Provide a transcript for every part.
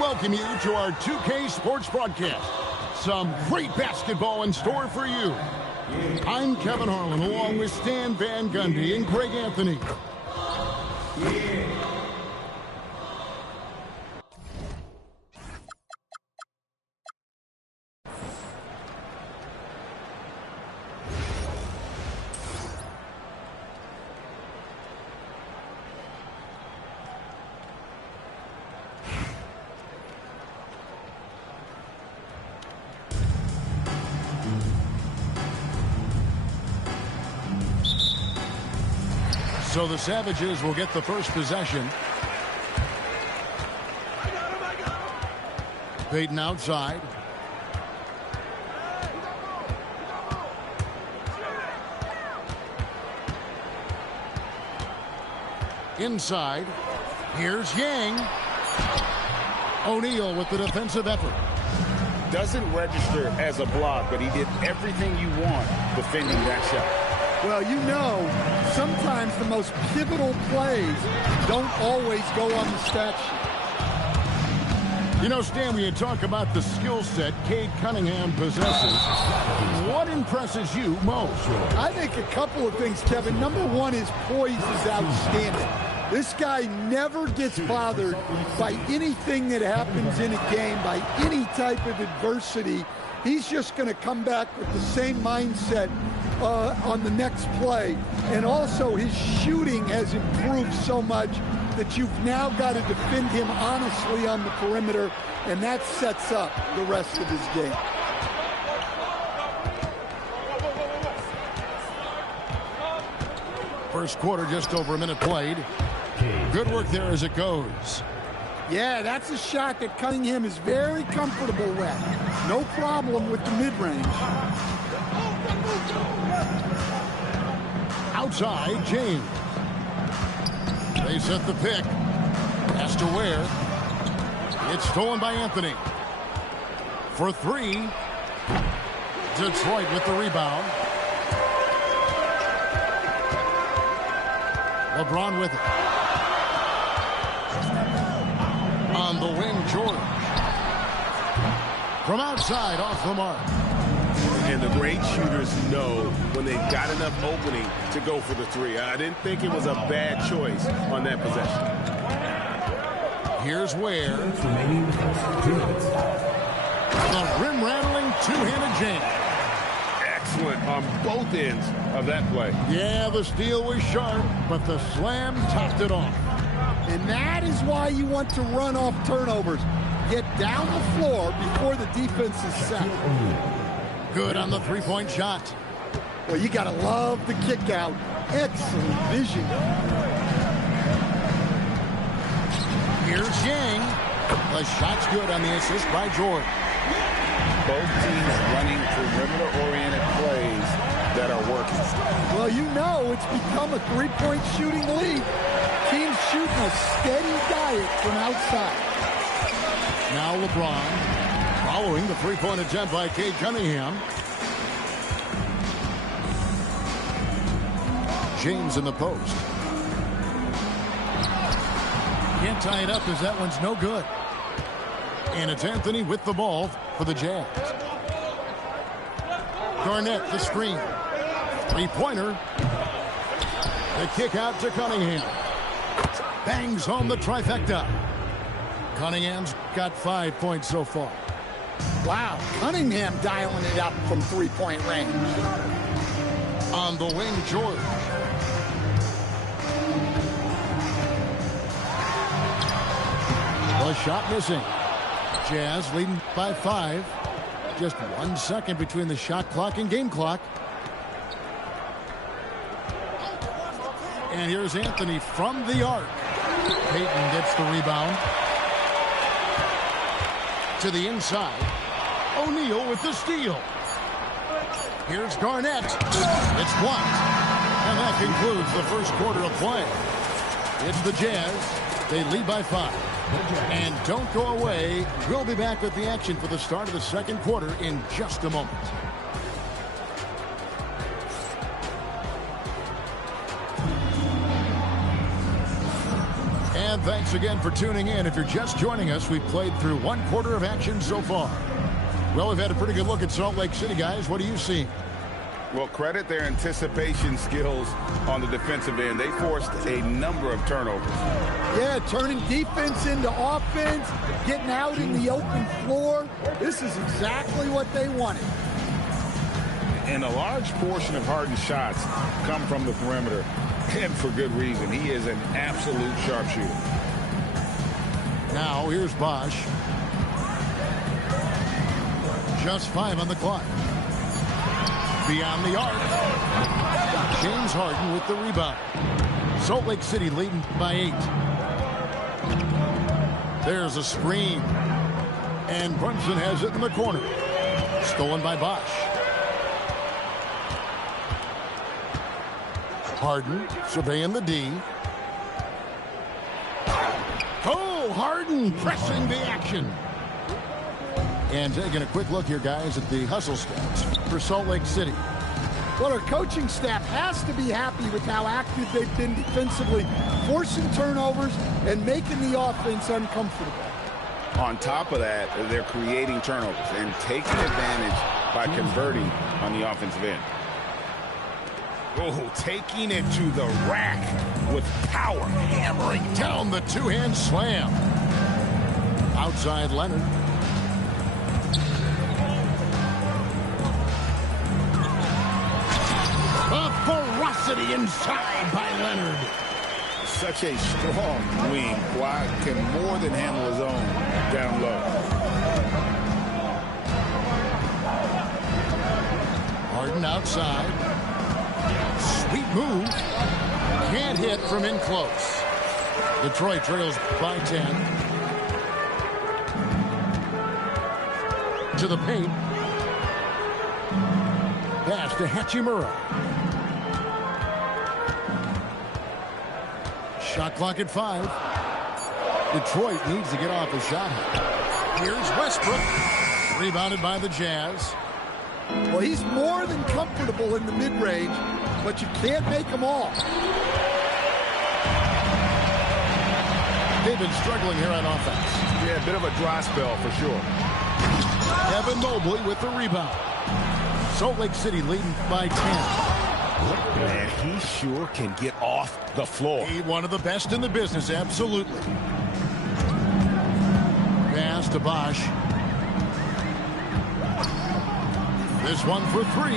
welcome you to our 2K Sports broadcast. Some great basketball in store for you. I'm Kevin Harlan, along with Stan Van Gundy and Greg Anthony. So the Savages will get the first possession. Payton outside. Inside. Here's Yang. O'Neal with the defensive effort. Doesn't register as a block, but he did everything you want defending that shot. Well, you know, sometimes the most pivotal plays don't always go on the stat sheet. You know, Stan, when you talk about the skill set Cade Cunningham possesses, what impresses you most? I think a couple of things, Kevin. Number one, his poise is outstanding. This guy never gets bothered by anything that happens in a game, by any type of adversity. He's just going to come back with the same mindset on the next play. And also his shooting has improved so much that you've now got to defend him honestly on the perimeter, and that sets up the rest of his game. First quarter, just over a minute played. Good work there as it goes. Yeah, that's a shot that Cunningham is very comfortable with. No problem with the mid-range. Outside, James. They set the pick. Pass to Ware. It's stolen by Anthony. For three. Detroit with the rebound. LeBron with it. On the wing, George. From outside, off the mark. And the great shooters know when they've got enough opening to go for the three. I didn't think it was a bad choice on that possession. Here's Ware. The rim-rattling two-handed jam. Excellent on both ends of that play. Yeah, the steal was sharp, but the slam topped it off. And that is why you want to run off turnovers. Get down the floor before the defense is set. Good on the three-point shot. Well, you got to love the kick out. Excellent vision. Here's Yang. The shot's good on the assist by George. Both teams running perimeter-oriented plays that are working. Well, you know it's become a three-point shooting league. Teams shooting a steady diet from outside. Now LeBron. Following the three-point attempt by Cade Cunningham. James in the post. Can't tie it up as that one's no good. And it's Anthony with the ball for the Jazz. Garnett, the screen. Three-pointer. The kick out to Cunningham. Bangs home the trifecta. Cunningham's got 5 points so far. Wow, Cunningham dialing it up from three-point range. On the wing, George. The shot missing. Jazz leading by 5. Just 1 second between the shot clock and game clock. And here's Anthony from the arc. Payton gets the rebound. To the inside. O'Neal with the steal. Here's Garnett. It's blocked. And that concludes the first quarter of play. It's the Jazz. They lead by 5. And don't go away. We'll be back with the action for the start of the second quarter in just a moment. And thanks again for tuning in. If you're just joining us, we've played through 1/4 of action so far. Well, we've had a pretty good look at Salt Lake City, guys. What do you see? Well, credit their anticipation skills on the defensive end. They forced a number of turnovers. Yeah, turning defense into offense, getting out in the open floor. This is exactly what they wanted. And a large portion of Harden's shots come from the perimeter, and for good reason. He is an absolute sharpshooter. Now, here's Bosch. Just 5 on the clock. Beyond the arc. James Harden with the rebound. Salt Lake City leading by 8. There's a screen. And Brunson has it in the corner. Stolen by Bosch. Harden surveying the D. Oh, Harden pressing the action. And taking a quick look here, guys, at the hustle stats for Salt Lake City. Well, our coaching staff has to be happy with how active they've been defensively, forcing turnovers and making the offense uncomfortable. On top of that, they're creating turnovers and taking advantage by converting on the offensive end. Oh, taking it to the rack with power. Hammering down the two-hand slam. Outside Leonard. Ferocity inside by Leonard. Such a strong wing. Kawhi can more than handle his own down low. Harden outside. Sweet move. Can't hit from in close. Detroit trails by 10. To the paint. Pass to Hachimura. Shot clock at 5. Detroit needs to get off a shot. Here's Westbrook. Rebounded by the Jazz. Well, he's more than comfortable in the mid-range, but you can't make them all. They've been struggling here on offense. Yeah, a bit of a dry spell for sure. Evan Mobley with the rebound. Salt Lake City leading by 10. Man, he sure can get off the floor. He's one of the best in the business, absolutely. Pass to Bosch. This one for 3.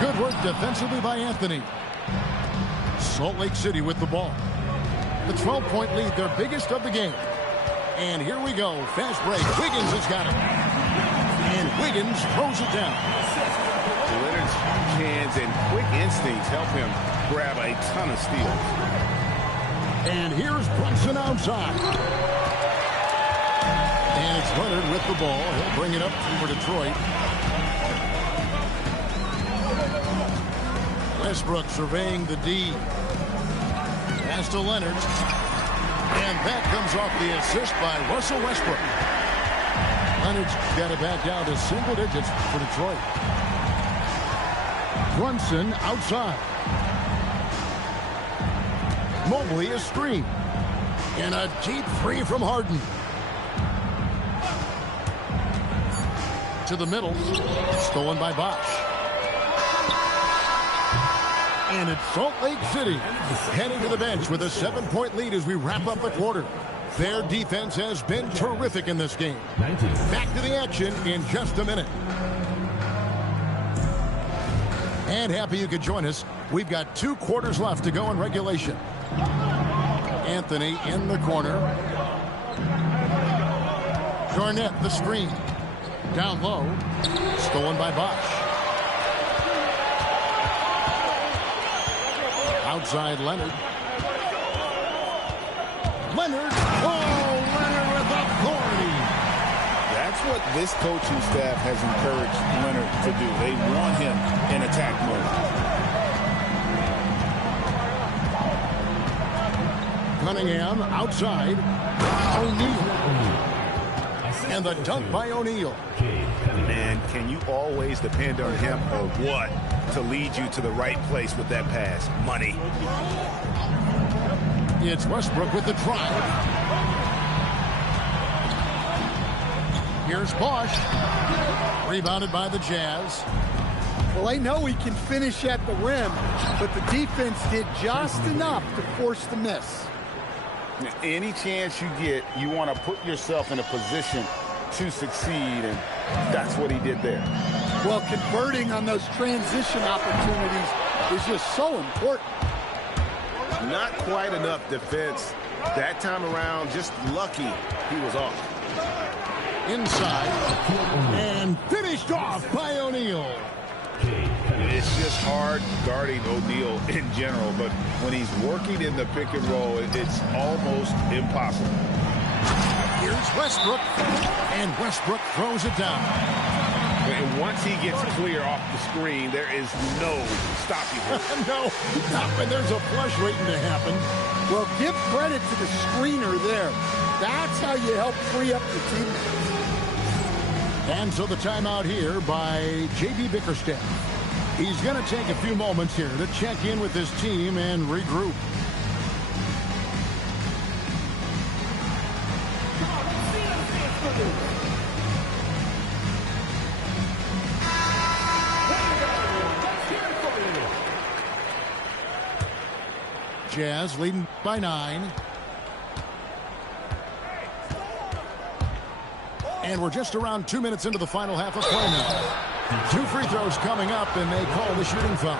Good work defensively by Anthony. Salt Lake City with the ball. The 12-point lead, their biggest of the game. And here we go. Fast break. Wiggins has got it. And Wiggins throws it down. Leonard's hands and quick instincts help him grab a ton of steals. And here's Brunson outside. And it's Leonard with the ball. He'll bring it up for Detroit. Westbrook surveying the D. Pass to Leonard. And that comes off the assist by Russell Westbrook. Leonard's got it back down to single digits for Detroit. Brunson outside. Mobley a screen. And a deep 3 from Harden. To the middle. Stolen by Bosch. And it's Salt Lake City heading to the bench with a 7-point lead as we wrap up the quarter. Their defense has been terrific in this game. Back to the action in just a minute. And happy you could join us. We've got 2 quarters left to go in regulation. Anthony in the corner. Garnett the screen. Down low. Stolen by Bosch. Outside Leonard. Leonard. Oh, Leonard with authority. That's what this coaching staff has encouraged Leonard to do. They want him in attack mode. Cunningham outside. O'Neal. And the dunk by O'Neal. Man, can you always depend on him or what to lead you to the right place with that pass? Money. It's Westbrook with the drive. Here's Bosch. Rebounded by the Jazz. Well, they know he can finish at the rim, but the defense did just enough to force the miss. Any chance you get, you want to put yourself in a position to succeed, and that's what he did there. Well, converting on those transition opportunities is just so important. Not quite enough defense that time around. Just lucky he was off. Inside. And finished off by O'Neal. It's just hard guarding O'Neal in general, but when he's working in the pick and roll, it's almost impossible. Here's Westbrook. And Westbrook throws it down. And once he gets clear off the screen, there is no stopping him. No, not when there's a flush waiting to happen. Well, give credit to the screener there. That's how you help free up your teammates. And so the timeout here by J.B. Bickerstaff. He's going to take a few moments here to check in with his team and regroup. Jazz leading by 9. And we're just around 2 minutes into the final half of play now. 2 free throws coming up, and they call the shooting foul. A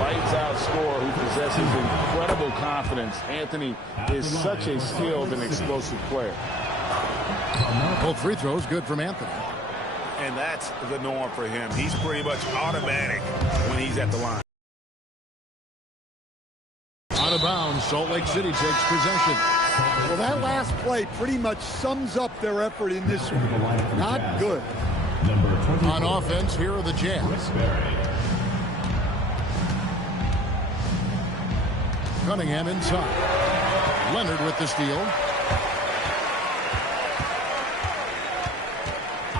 lights-out scorer who possesses incredible confidence. Anthony is such a skilled and explosive player. Both free throws good from Anthony. And that's the norm for him. He's pretty much automatic when he's at the line. Out of bounds, Salt Lake City takes possession. Well, that last play pretty much sums up their effort in this one. Not good. On offense, here are the Jazz. Cunningham inside. Leonard with the steal.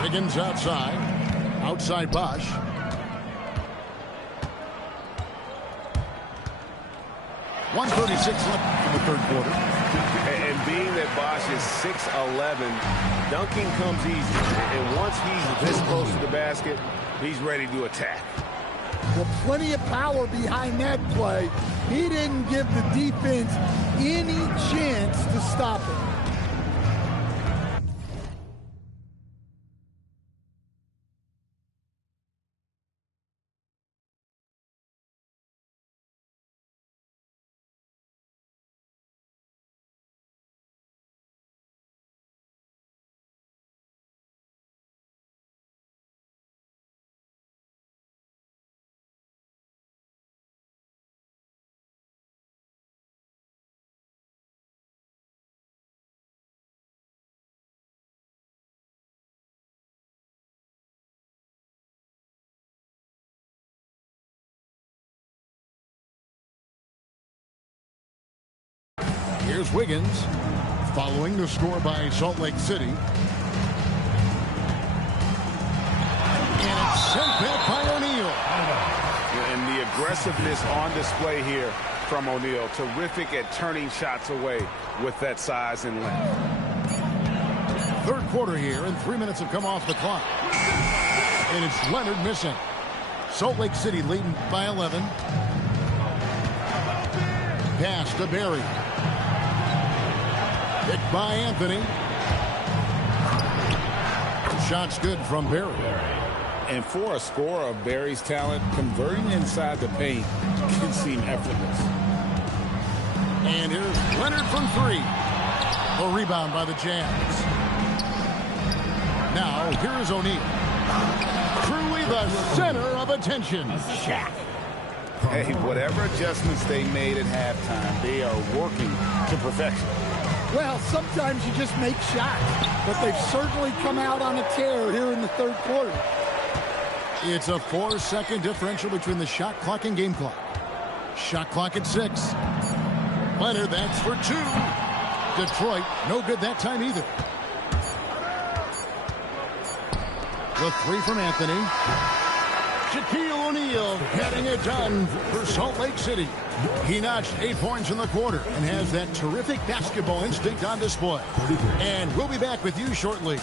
Higgins outside. Outside Bosch. .136 left in the third quarter. And being that Bosch is 6'11", dunking comes easy. And once he's this close to the basket, he's ready to attack. Well, plenty of power behind that play. He didn't give the defense any chance to stop him. Here's Wiggins following the score by Salt Lake City. And it's sent back by O'Neal. And the aggressiveness on display here from O'Neal. Terrific at turning shots away with that size and length. Third quarter here, and 3 minutes have come off the clock. And it's Leonard missing. Salt Lake City leading by 11. Pass to Berry. Picked by Anthony. Shot's good from Berry. And for a scorer of Berry's talent, converting inside the paint can seem effortless. And here's Leonard from 3. A rebound by the Jazz. Now, here is O'Neal. Truly the center of attention. Shaq. Hey, whatever adjustments they made at halftime, they are working to perfection. Well, sometimes you just make shots, but they've certainly come out on a tear here in the third quarter. It's a 4-second differential between the shot clock and game clock. Shot clock at 6. Leonard, that's for 2. Detroit, no good that time either. The 3 from Anthony. Shaquille O'Neal getting it done for Salt Lake City. He notched 8 points in the quarter and has that terrific basketball instinct on display. And we'll be back with you shortly.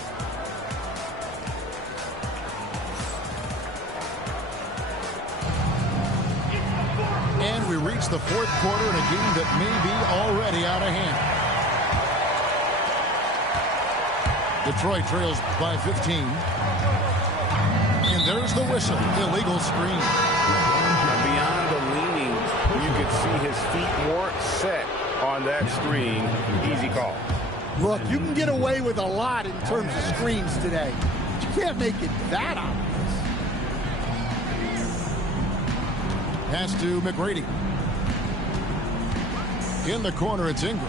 And we reach the fourth quarter in a game that may be already out of hand. Detroit trails by 15. And there's the whistle. Illegal screen. Beyond the leaning, you could see his feet weren't set on that screen. Easy call. Look, you can get away with a lot in terms of screens today. But you can't make it that obvious. Pass to McGrady. In the corner, it's Ingram.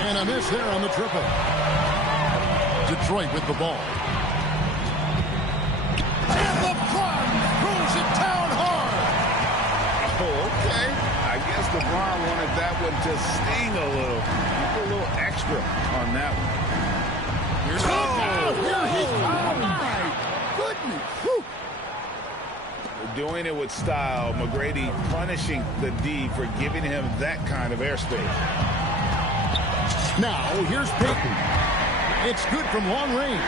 And a miss there on the triple. Detroit with the ball. And LeBron throws it down hard. Oh, okay. I guess LeBron wanted that one to sting a little. Put a little extra on that one. Here's Here he comes. Oh, my goodness. Whew. Doing it with style. McGrady punishing the D for giving him that kind of airspace. Now, here's Payton. It's good from long range.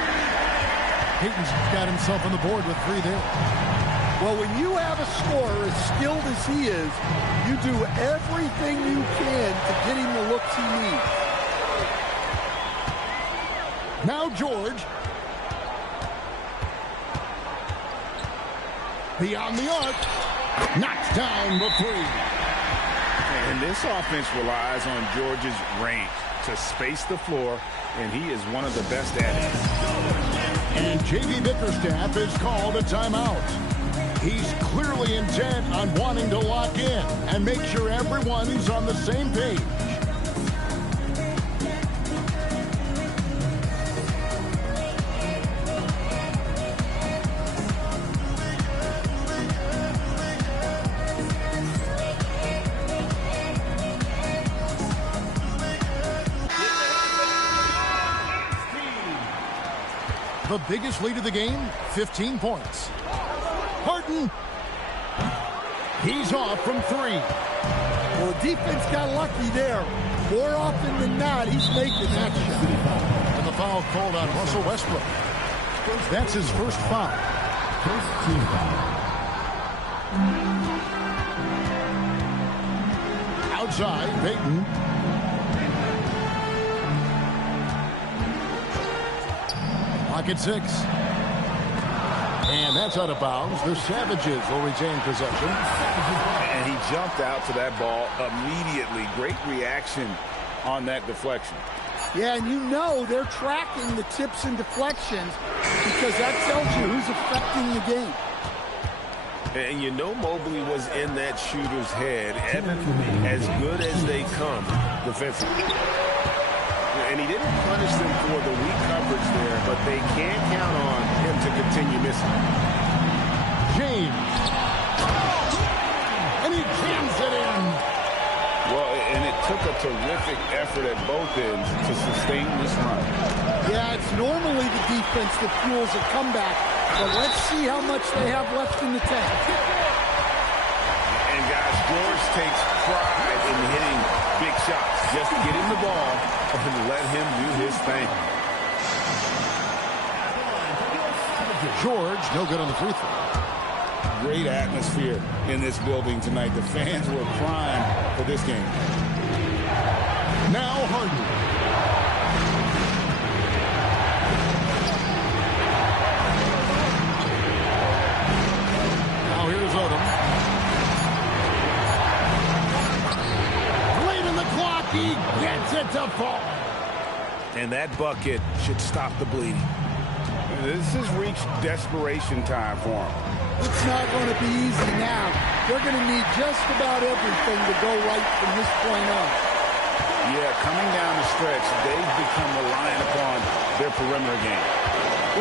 Payton's got himself on the board with 3 there. Well, when you have a scorer as skilled as he is, you do everything you can to get him the looks he needs. Now George. Beyond the arc. Knocks down the 3. And this offense relies on George's range to space the floor, and he is one of the best at it. And J.B. Bickerstaff is called a timeout. He's clearly intent on wanting to lock in and make sure everyone's on the same page. The biggest lead of the game, 15 points. Harden. He's off from 3. Well, the defense got lucky there. More often than not, he's making that shot. And the foul called on Russell Westbrook. That's his first foul. Outside, Payton. Pocket 6. And that's out of bounds. The Savages will retain possession. And he jumped out to that ball immediately. Great reaction on that deflection. Yeah, and you know they're tracking the tips and deflections because that tells you who's affecting the game. And you know Mobley was in that shooter's head, Evan, as good as they come defensively. And he didn't punish them for the weak coverage there, but they can't count on him to continue missing. James. And he jams it in. Well, and it took a terrific effort at both ends to sustain this run. Yeah, it's normally the defense that fuels a comeback, but let's see how much they have left in the tank. And guys, George takes pride in hitting big shots. Just get him the ball and let him do his thing. George, no good on the free throw. Great atmosphere in this building tonight. The fans were primed for this game. Now Harden. Now here's Odom. Late in the clock, he gets it to fall. And that bucket should stop the bleeding. This has reached desperation time for him. It's not going to be easy now. They're going to need just about everything to go right from this point on. Yeah, coming down the stretch, they've become reliant upon their perimeter game.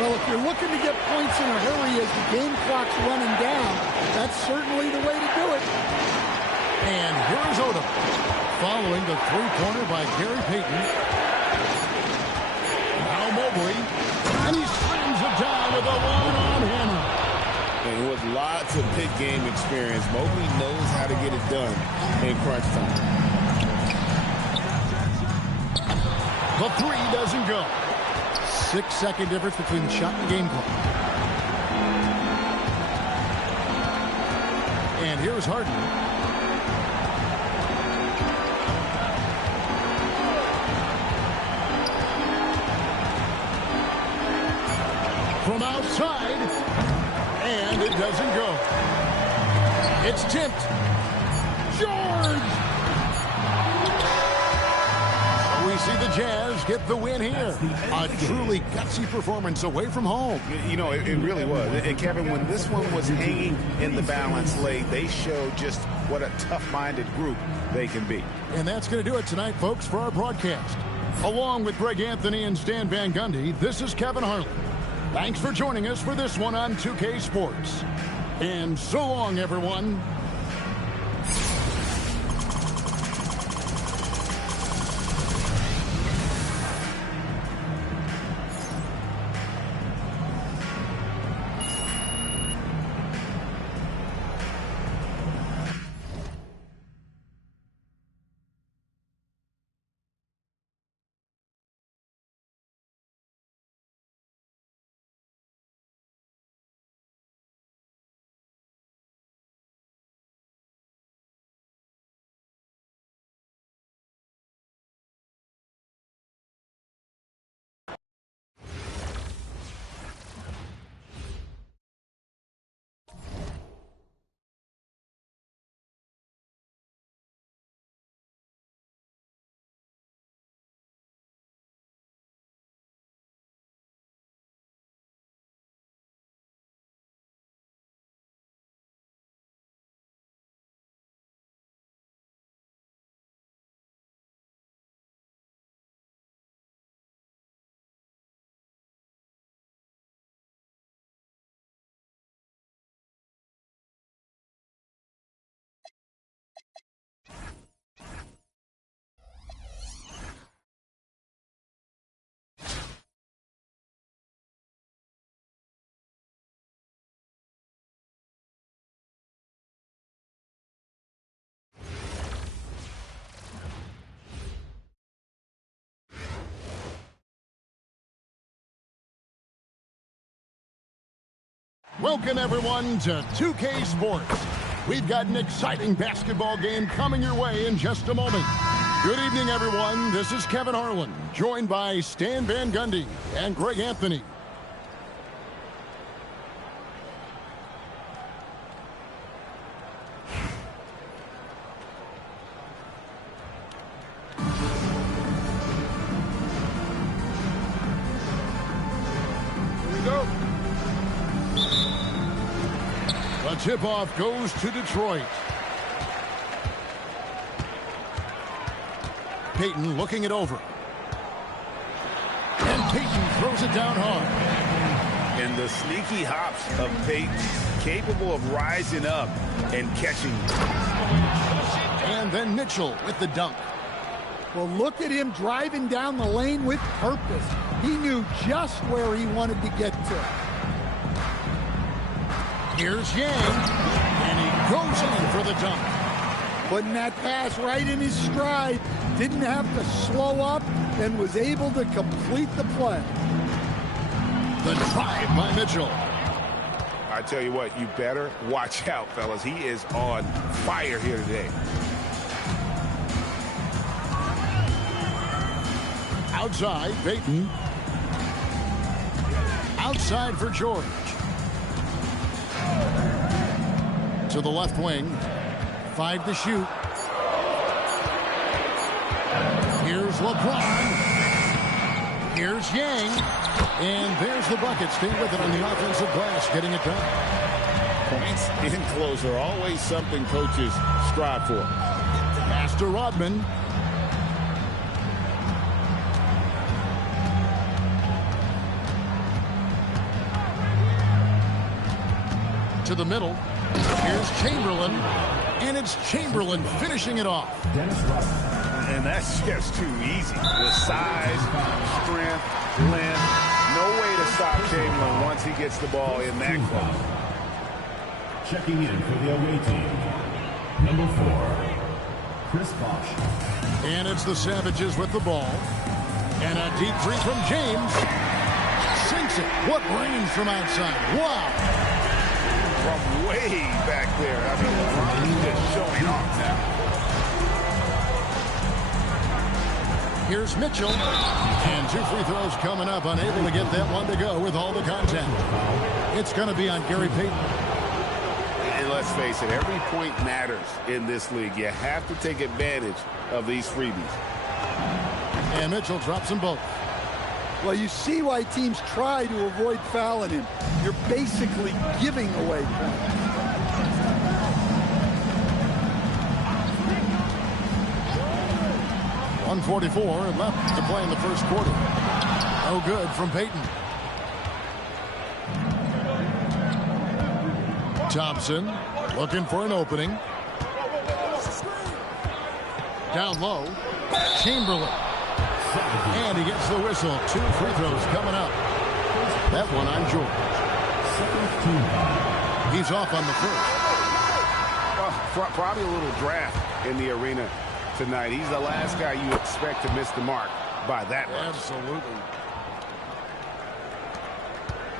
Well, if you're looking to get points in a hurry as the game clock's running down, that's certainly the way to do it. And here's Odom, following the three-pointer by Gary Payton. Now Mobley, and he slams it down with a one-arm hammer. And what lots of big game experience. Mobley knows how to get it done in crunch time. The three doesn't go. 6-second difference between the shot and game clock. And here's Harden. From outside, and it doesn't go. It's tipped. George! So we see the Jazz get the win here. A truly gutsy performance away from home. You know, it really was. And Kevin, when this one was hanging in the balance late, they showed just what a tough-minded group they can be. And that's going to do it tonight, folks, for our broadcast. Along with Greg Anthony and Stan Van Gundy, this is Kevin Harlan. Thanks for joining us for this one on 2K Sports. And so long, everyone. Welcome, everyone, to 2K Sports. We've got an exciting basketball game coming your way in just a moment. Good evening, everyone. This is Kevin Harlan, joined by Stan Van Gundy and Greg Anthony. The tip-off goes to Detroit. Payton looking it over. And Payton throws it down hard. And the sneaky hops of Payton, capable of rising up and catching. And then Mitchell with the dunk. Well, look at him driving down the lane with purpose. He knew just where he wanted to get to. Here's Yang, and he goes in for the dunk. Putting that pass right in his stride. Didn't have to slow up and was able to complete the play. The drive by Mitchell. I tell you what, you better watch out, fellas. He is on fire here today. Outside, Payton. Outside for George. To the left wing. 5 to shoot. Here's LeBron. Here's Yang. And there's the bucket. Stay with it on the offensive glass, getting it done. Points in close are always something coaches strive for. Pass to Rodman. To the middle. Here's Chamberlain. And it's Chamberlain finishing it off. And that's just too easy. With size, strength, length, no way to stop Chamberlain once he gets the ball in that close. Checking in for the away team, number 4, Chris Bosch. And it's the Savages with the ball. And a deep three from James. Sinks it. What range from outside. Wow. From way back there. I mean, LeBron's just showing off now. Here's Mitchell. And 2 free throws coming up. Unable to get that one to go with all the contact. It's going to be on Gary Payton. And let's face it, every point matters in this league. You have to take advantage of these freebies. And Mitchell drops them both. Well, you see why teams try to avoid fouling him. You're basically giving away points. .144 left to play in the first quarter. No good from Payton. Thompson looking for an opening. Down low. Chamberlain. And he gets the whistle. 2 free throws coming up. That one on George. He's off on the first. Well, probably a little draft in the arena tonight. He's the last guy you expect to miss the mark by that much. Absolutely.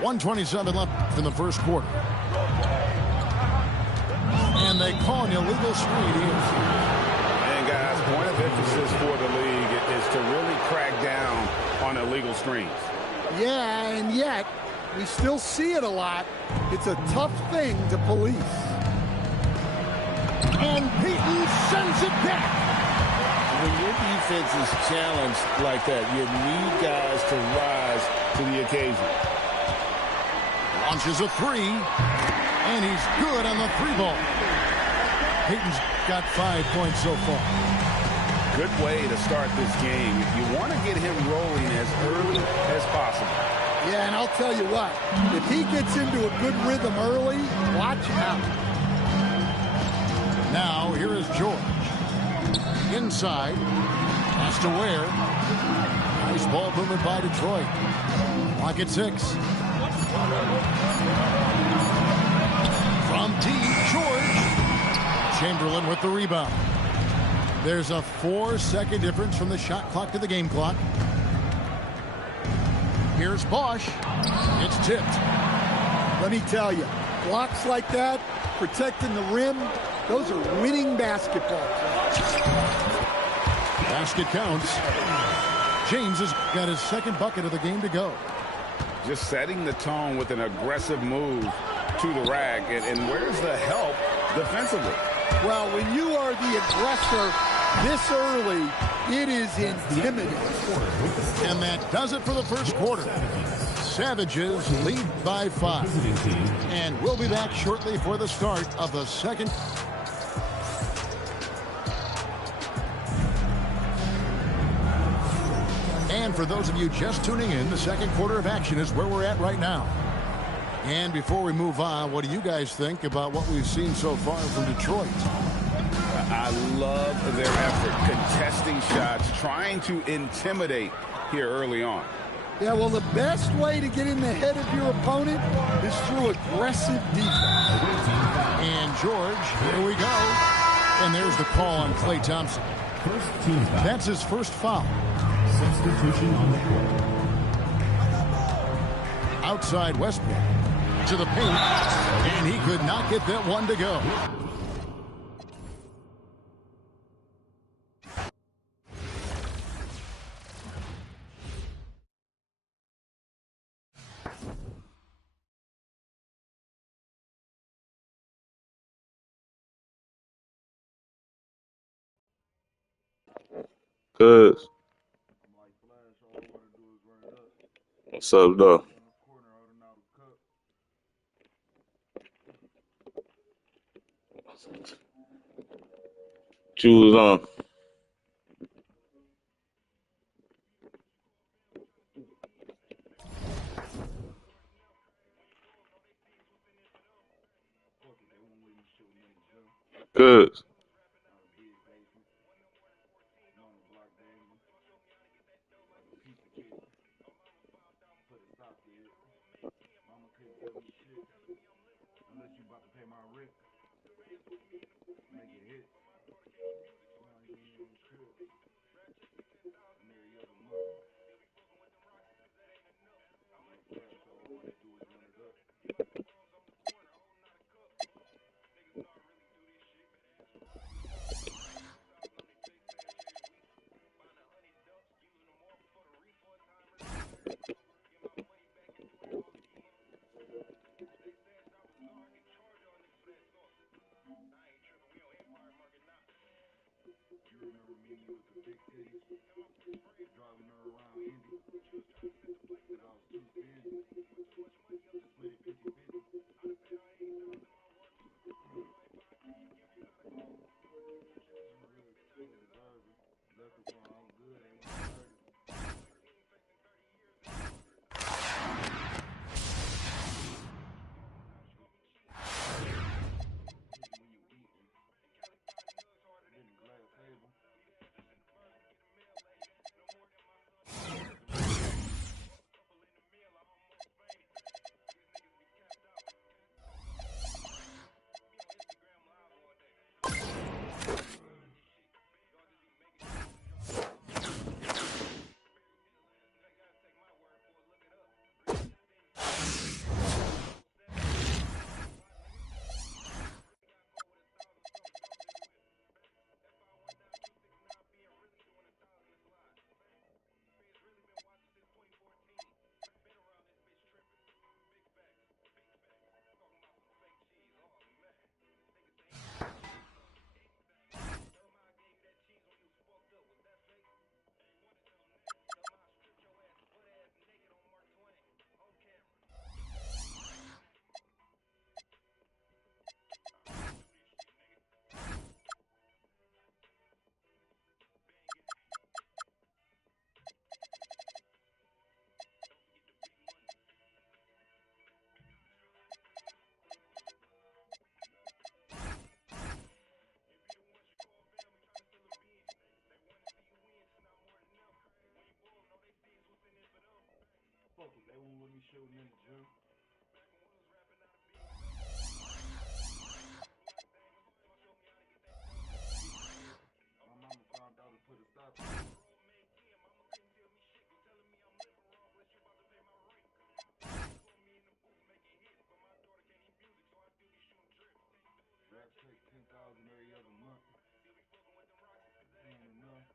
1:27 left in the first quarter. And they call an illegal screen here. And guys, point of emphasis for the league is to really crack down on illegal screens. Yeah, and yet we still see it a lot. It's a tough thing to police. And Payton sends it back. When your defense is challenged like that, you need guys to rise to the occasion. Launches a three, and he's good on the 3-ball. Payton's got 5 points so far. Good way to start this game. You want to get him rolling as early as possible. Yeah, and I'll tell you what, if he gets into a good rhythm early, watch out. Now, here is George. Inside. Pass to Ware. Nice ball movement by Detroit. Clock at 6. From deep, George. Chamberlain with the rebound. There's a 4-second difference from the shot clock to the game clock. Here's Bosch. It's tipped. Let me tell you, blocks like that, protecting the rim, those are winning basketball. Basket counts. James has got his second bucket of the game to go. Just setting the tone with an aggressive move to the rack. And where's the help defensively? Well, when you are the aggressor this early, it is intimidating. And that does it for the first quarter. Savages lead by 5. And we'll be back shortly for the start of the second. And for those of you just tuning in, the second quarter of action is where we're at right now. And before we move on, what do you guys think about what we've seen so far from Detroit? I love their effort, contesting shots, trying to intimidate here early on. Yeah, well, the best way to get in the head of your opponent is through aggressive defense. And George, here we go. And there's the call on Klay Thompson. That's his first foul. Substitution on the court. Outside Westbrook to the paint, and he could not get that one to go. Cuz. What's up, though? Shoes on. Cuz. Fuck it, they won't let me shoot in the gym. My mama found out and put a stop to it. Rap take 10,000 every other month. Ain't enough.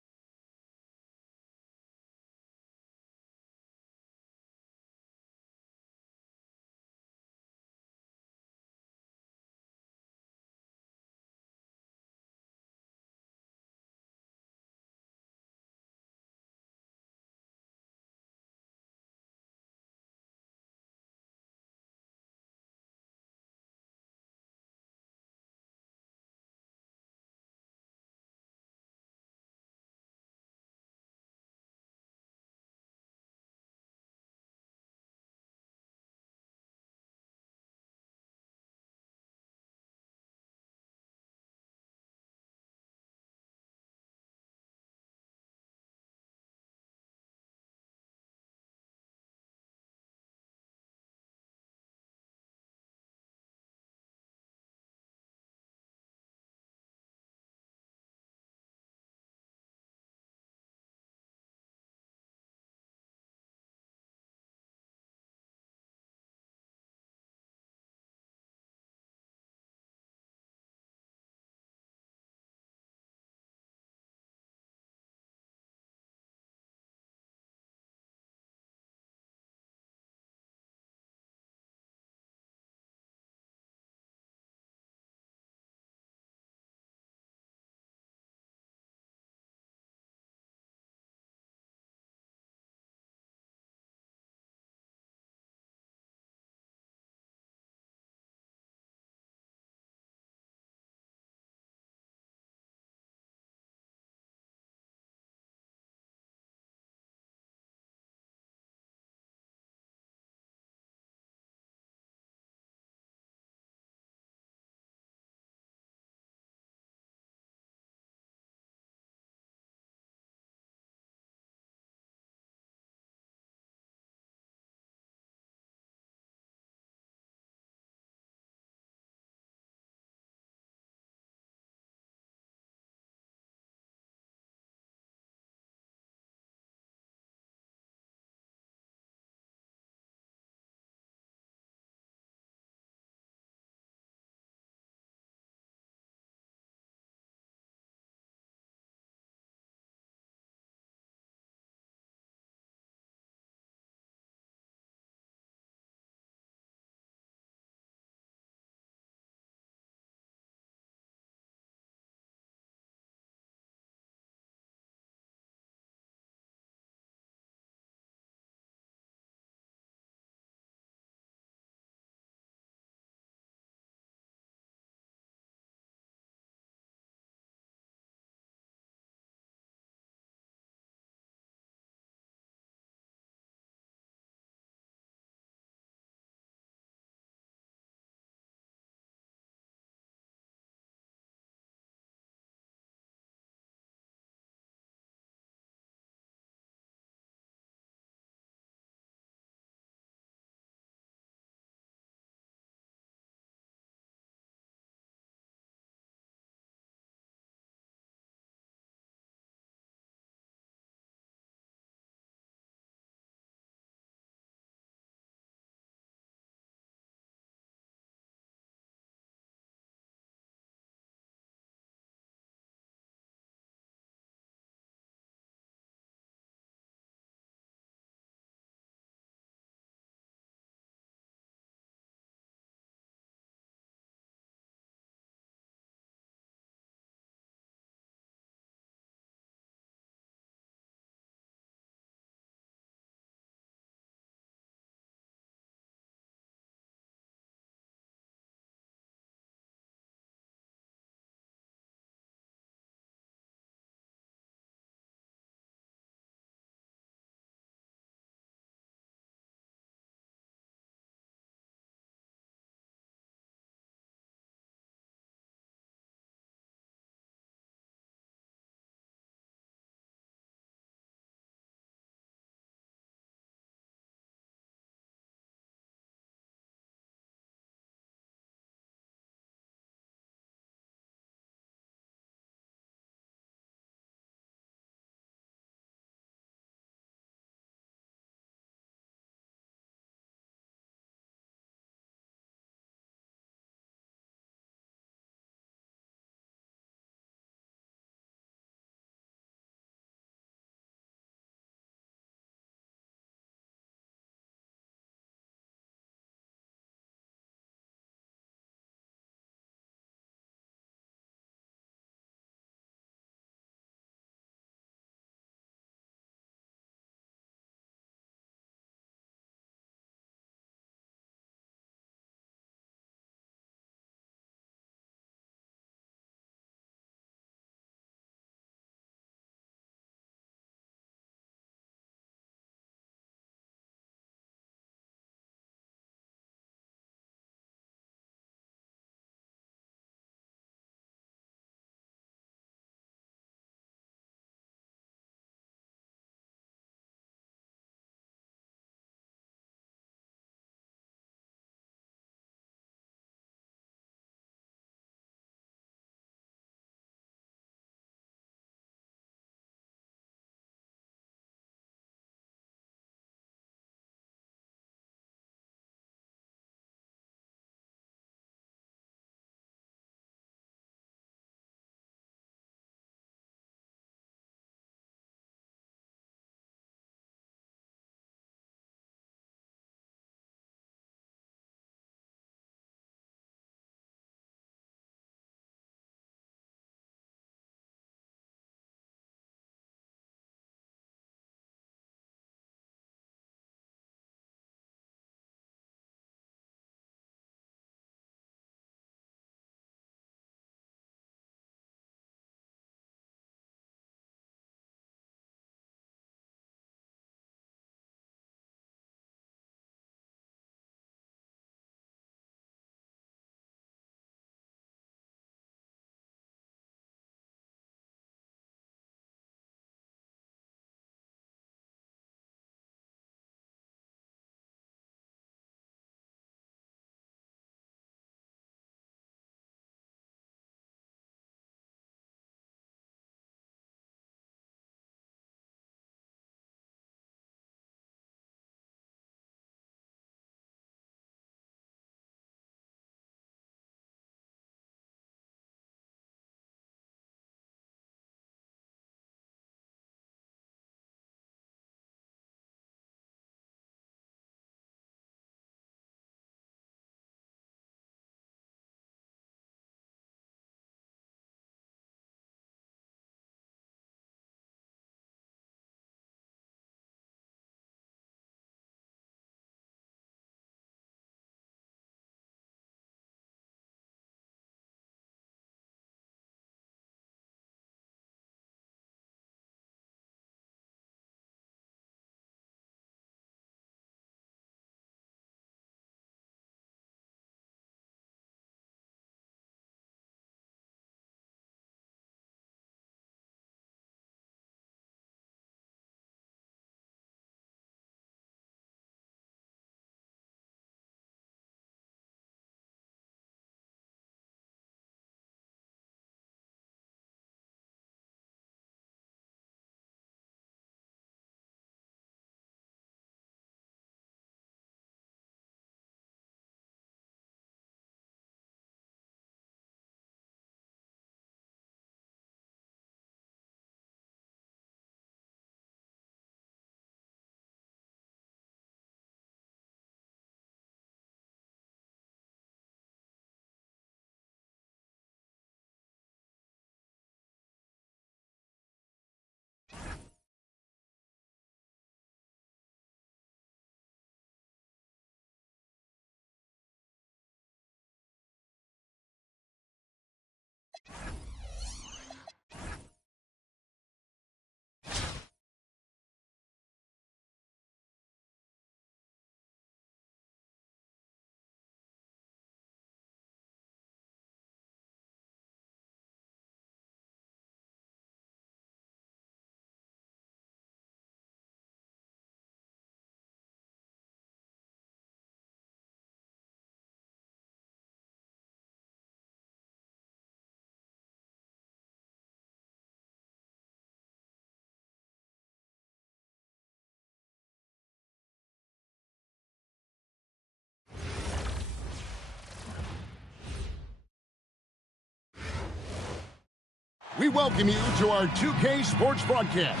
we welcome you to our 2K Sports broadcast.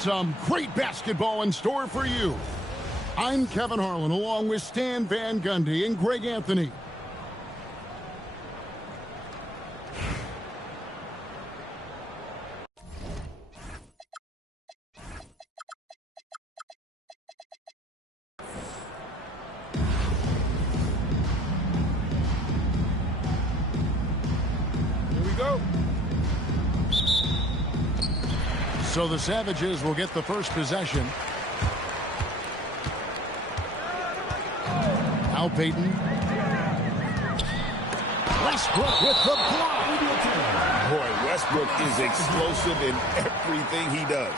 Some great basketball in store for you. I'm Kevin Harlan, along with Stan Van Gundy and Greg Anthony. So the Savages will get the first possession. Now Payton. Westbrook with the block. Boy, Westbrook is explosive in everything he does.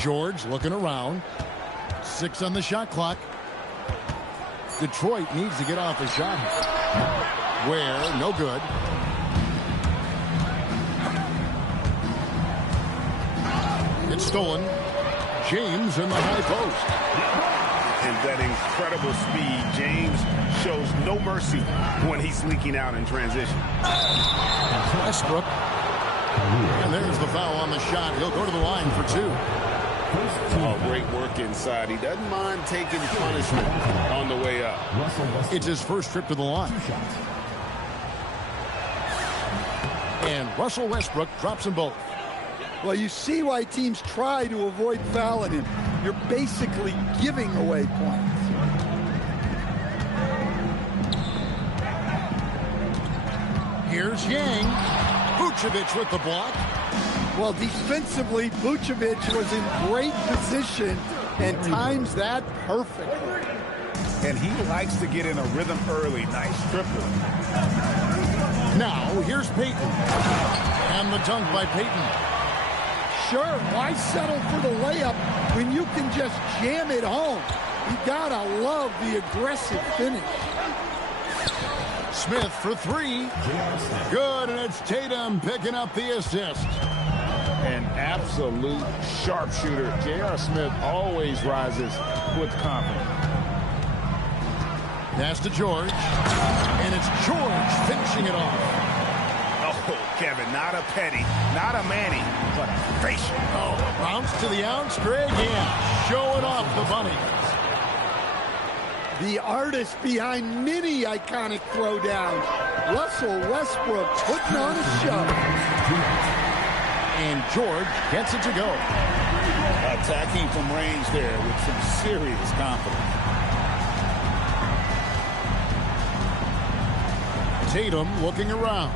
George looking around. 6 on the shot clock. Detroit needs to get off a shot. Where, no good. It's stolen. James in the high post. And that incredible speed, James shows no mercy when he's leaking out in transition. Westbrook. And there's the foul on the shot. He'll go to the line for 2. Oh, great work inside. He doesn't mind taking punishment on the way up. It's his first trip to the line. And Russell Westbrook drops them both. Well, you see why teams try to avoid fouling him. You're basically giving away points. Here's Yang. Vucevic with the block. Well, defensively, Vucevic was in great position and times that perfectly. And he likes to get in a rhythm early. Nice triple. Now, here's Payton. And the dunk by Payton. Sure, why settle for the layup when you can just jam it home? You gotta love the aggressive finish. Smith for 3. Good, and it's Tatum picking up the assist. An absolute sharpshooter. J.R. Smith always rises with confidence. Pass to George. And it's George finishing it off. Oh, Kevin, not a Petty, not a Manny, but a facial. Oh, bounce to the ounce, Greg. Yeah, showing off the bunny. The artist behind many iconic throwdowns. Russell Westbrook putting on a show. And George gets it to go. Attacking from range there with some serious confidence. Tatum looking around.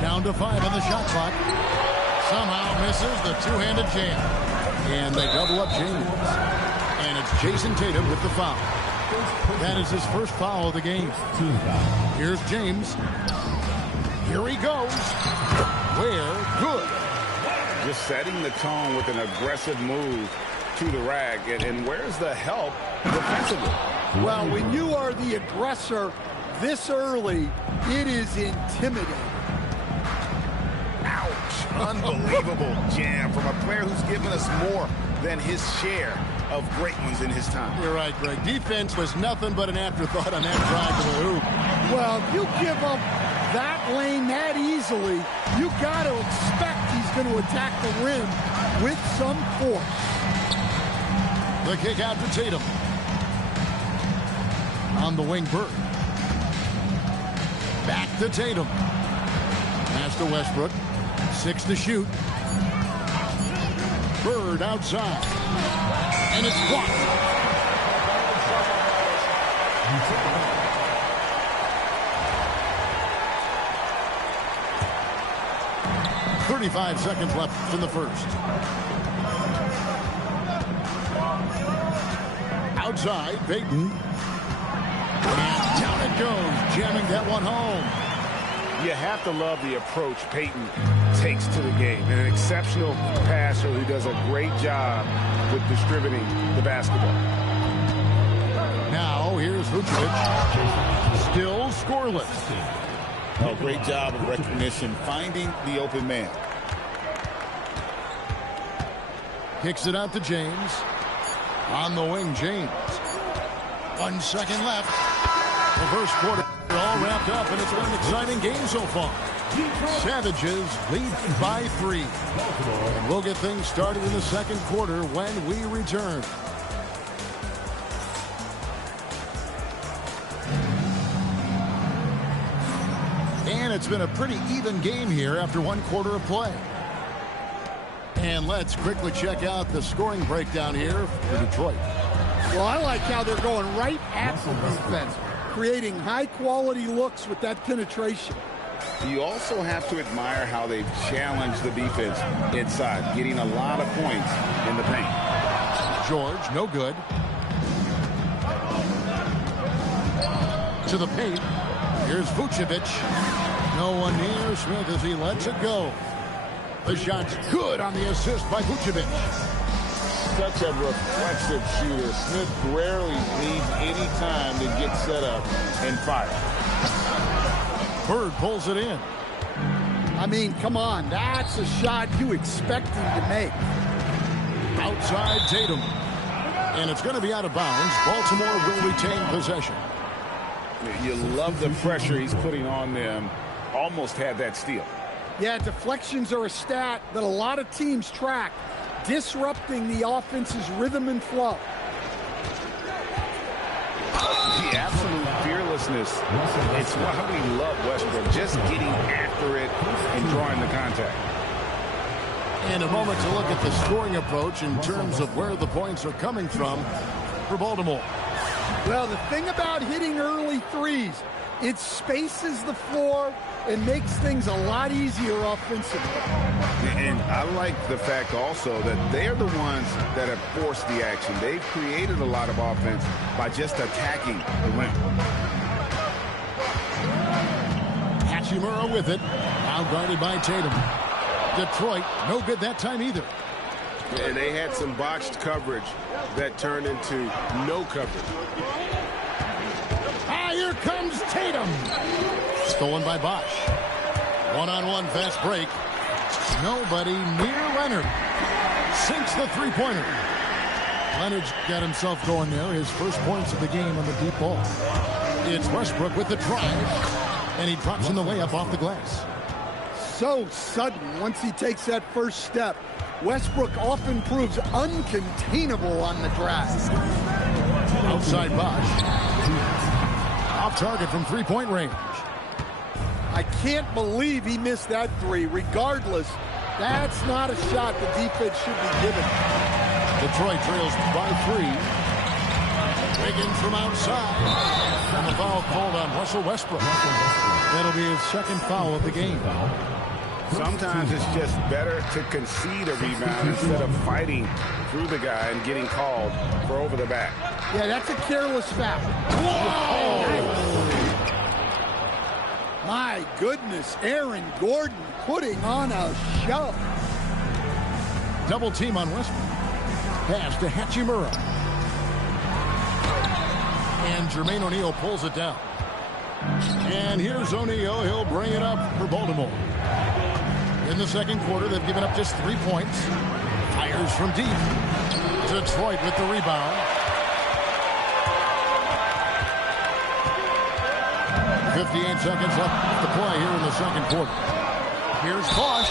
Down to 5 on the shot clock. Somehow misses the two-handed jam. And they double up James. And it's Jason Tatum with the foul. That is his first foul of the game. Here's James. Here he goes. Where? Good. Just setting the tone with an aggressive move to the rack. And where's the help defensively? Well, when you are the aggressor this early, it is intimidating. Ouch. Unbelievable jam from a player who's given us more than his share of great ones in his time. You're right, Greg. Defense was nothing but an afterthought on that drive to the hoop. Well, if you give up that lane that easily, you got to expect he's going to attack the rim with some force. The kick out to Tatum. On the wing, Bird. Back to Tatum. Pass to Westbrook. 6 to shoot. Bird outside. And it's blocked. .35 seconds left in the first. Outside, Payton. And down it goes, jamming that one home. You have to love the approach Payton takes to the game. An exceptional passer who does a great job with distributing the basketball. Now, here's Vucevic. Still scoreless. Oh, great job of recognition, finding the open man. Kicks it out to James. On the wing, James. 1 second left. The first quarter all wrapped up, and it's been an exciting game so far. Savages lead by 3. And we'll get things started in the second quarter when we return. And it's been a pretty even game here after 1 quarter of play. And let's quickly check out the scoring breakdown here for Detroit. Well, I like how they're going right at the defense, creating high-quality looks with that penetration. You also have to admire how they've challenged the defense inside, getting a lot of points in the paint. George, no good. To the paint. Here's Vucevic. No one near Smith as he lets it go. The shot's good on the assist by Vucevic. Such a reflexive shooter. Smith rarely needs any time to get set up and fire. Bird pulls it in. I mean, come on. That's a shot you expect him to make. Outside Tatum. And it's going to be out of bounds. Baltimore will retain possession. You love the pressure he's putting on them. Almost had that steal. Yeah, deflections are a stat that a lot of teams track, disrupting the offense's rhythm and flow. The absolute fearlessness. It's why we love Westbrook, just getting after it and drawing the contact. And a moment to look at the scoring approach in terms of where the points are coming from for Baltimore. Well, the thing about hitting early threes, it spaces the floor and makes things a lot easier offensively. And I like the fact also that they're the ones that have forced the action. They've created a lot of offense by just attacking the rim. Hachimura with it. Now guarded by Tatum. Detroit, no good that time either. And they had some botched coverage that turned into no coverage. Ah, here comes Tatum. Stolen by Bosch. One-on-one fast break. Nobody near Leonard. Sinks the three-pointer. Leonard's got himself going there. His first points of the game on the deep ball. It's Westbrook with the drive. And he drops in the layup off the glass. So sudden once he takes that first step. Westbrook often proves uncontainable on the drive. Outside Bosch. Off target from three-point range. I can't believe he missed that three. Regardless, that's not a shot the defense should be given. Detroit trails by 3. Wiggins from outside. And the foul called on Russell Westbrook. That'll be his second foul of the game. Sometimes it's just better to concede a rebound instead of fighting through the guy and getting called for over the back. Yeah, that's a careless foul. Whoa! My goodness, Aaron Gordon putting on a show. Double team on Westbrook. Pass to Hachimura. And Jermaine O'Neal pulls it down. And here's O'Neal. He'll bring it up for Baltimore. In the second quarter, they've given up just 3 points. Fires from deep. Detroit with the rebound. 58 seconds left to play here in the second quarter. Here's Bosch.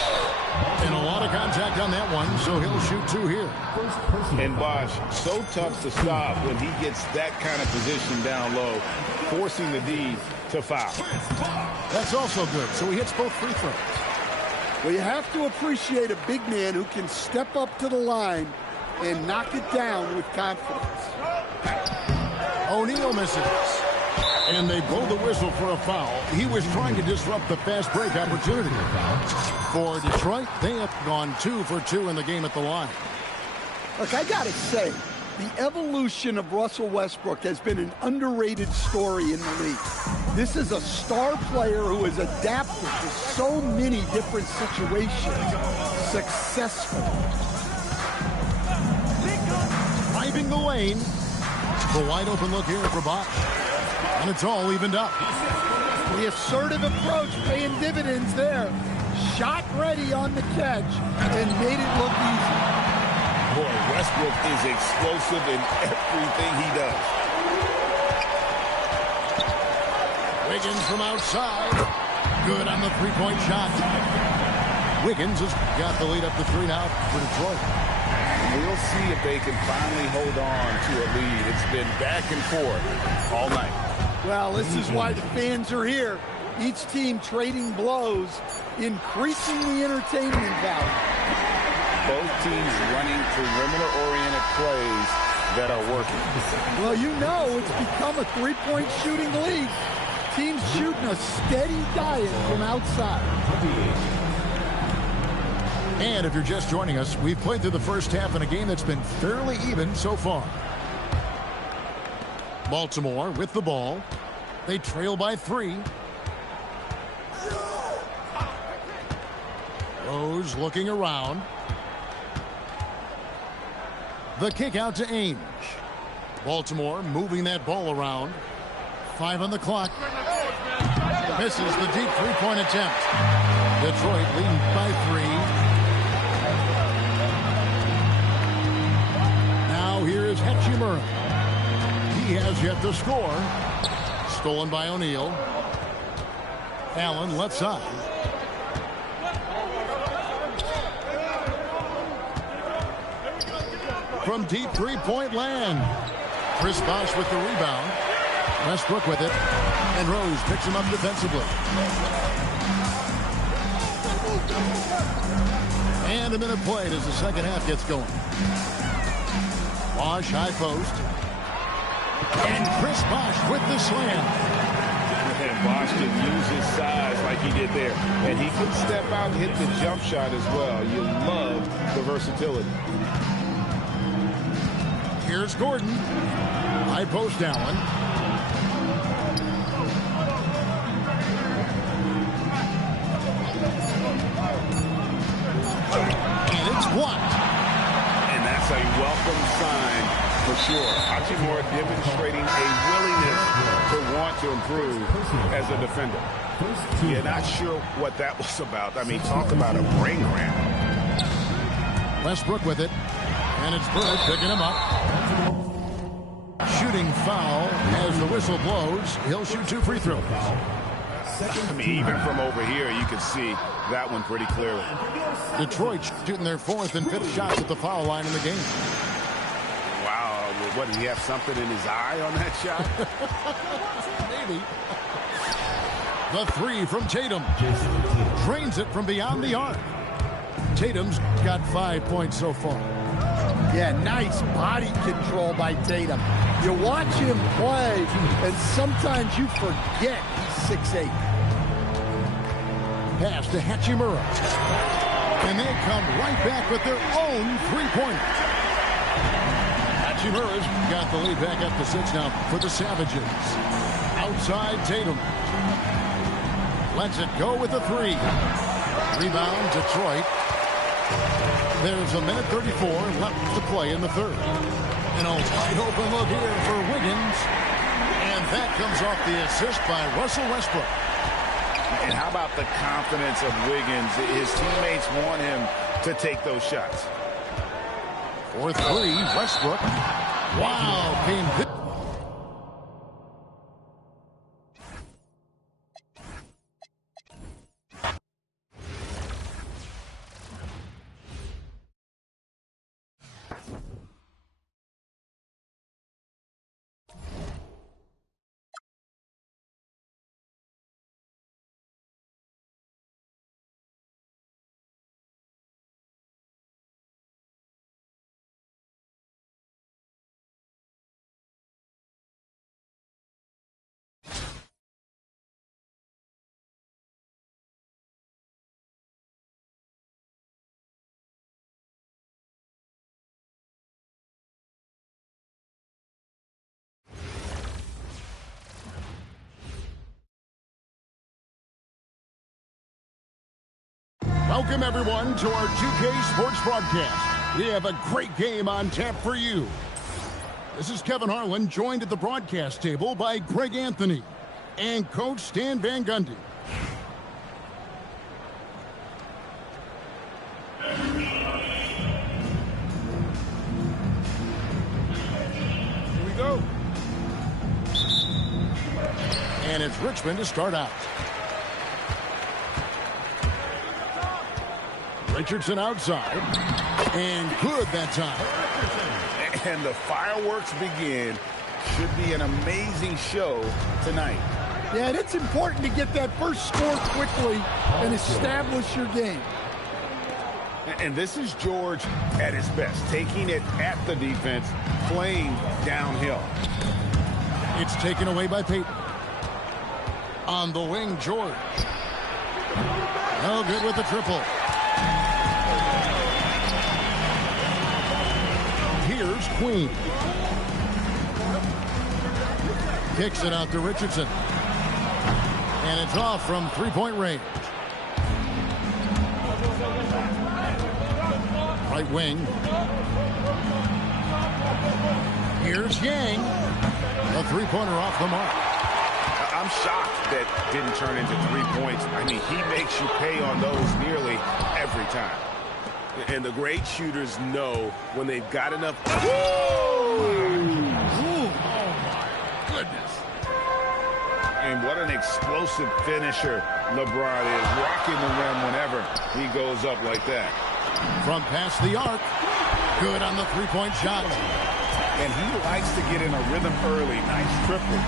And a lot of contact on that one, so he'll shoot 2 here. And Bosch, so tough to stop when he gets that kind of position down low, forcing the D to foul. That's also good, so he hits both free throws. Well, you have to appreciate a big man who can step up to the line and knock it down with confidence. O'Neal misses. And they blow the whistle for a foul. He was trying to disrupt the fast break opportunity. For Detroit, they have gone 2 for 2 in the game at the line. Look, I got to say, the evolution of Russell Westbrook has been an underrated story in the league. This is a star player who has adapted to so many different situations successfully. Driving the lane. The wide open look here for Bosch. And it's all evened up. The assertive approach paying dividends there. Shot ready on the catch and made it look easy. Boy, Westbrook is explosive in everything he does. Wiggins from outside. Good on the three-point shot. Wiggins has got the lead up to 3 now for Detroit. We'll see if they can finally hold on to a lead. It's been back and forth all night. Well, this is why the fans are here. Each team trading blows, increasing the entertainment value. Both teams running perimeter-oriented plays that are working. Well, you know it's become a three-point shooting league. Teams shooting a steady diet from outside. And if you're just joining us, we've played through the first half in a game that's been fairly even so far. Baltimore with the ball. They trail by 3. Rose looking around. The kick out to Ainge. Baltimore moving that ball around. 5 on the clock. Misses the deep three-point attempt. Detroit leading by 3. Now here is Hachimura. He has yet to score. Stolen by O'Neal. Allen left side. From deep three-point land. Chris Bosh with the rebound. Westbrook with it. And Rose picks him up defensively. And a minute played as the second half gets going. Bosh high post. And Chris Bosh with the slam. And Bosh can use his size like he did there. And he can step out and hit the jump shot as well. You love the versatility. Here's Gordon. High post Allen. And it's blocked. And that's a welcome sign for sure. Hachimura demonstrating a willingness to want to improve as a defender. You're not sure what that was about. I mean, talk about a brain cramp. Westbrook with it. And it's Bird picking him up. Shooting foul as the whistle blows. He'll shoot 2 free throws. I mean, even from over here, you can see that one pretty clearly. Detroit shooting their 4th and 5th shots at the foul line in the game. Wow. What, did he have something in his eye on that shot? Maybe. The 3 from Tatum. Drains it from beyond the arc. Tatum's got 5 points so far. Yeah, nice body control by Tatum. You watch him play, and sometimes you forget he's 6'8". Pass to Hachimura. And they come right back with their own three-pointer. Hachimura's got the lead back up to 6 now for the Savages. Outside Tatum. Lets it go with the 3. Rebound Detroit. There's a minute 34 left to play in the 3rd. And a wide open look here for Wiggins. And that comes off the assist by Russell Westbrook. And how about the confidence of Wiggins? His teammates want him to take those shots. For 3, Westbrook. Wow, came Welcome, everyone, to our 2K Sports broadcast. We have a great game on tap for you. This is Kevin Harlan, joined at the broadcast table by Greg Anthony and Coach Stan Van Gundy. And it's Richmond to start out. Richardson outside. And good that time. And the fireworks begin. Should be an amazing show tonight. Yeah, and it's important to get that first score quickly and establish your game. And this is George at his best, taking it at the defense, playing downhill. It's taken away by Peyton. On the wing, George. No good with the triple. Here's Queen. Kicks it out to Richardson. And it's off from three-point range. Right wing. Here's Yang. A three-pointer off the mark. I'm shocked that didn't turn into 3 points. I mean, he makes you pay on those nearly every time. And the great shooters know when they've got enough. Goodness. And what an explosive finisher LeBron is, rocking the rim whenever he goes up like that. From past the arc. Good on the three-point shot. And he likes to get in a rhythm early. Nice triple.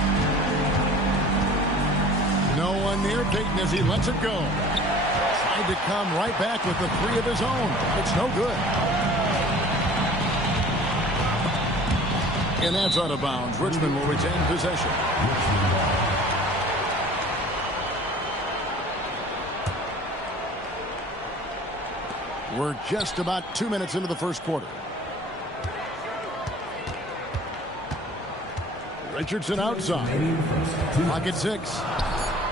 No one near Peyton as he lets it go. Tried to come right back with the three of his own. It's no good. And that's out of bounds. Richmond will retain possession. We're just about 2 minutes into the first quarter. Richardson outside. Pocket 6.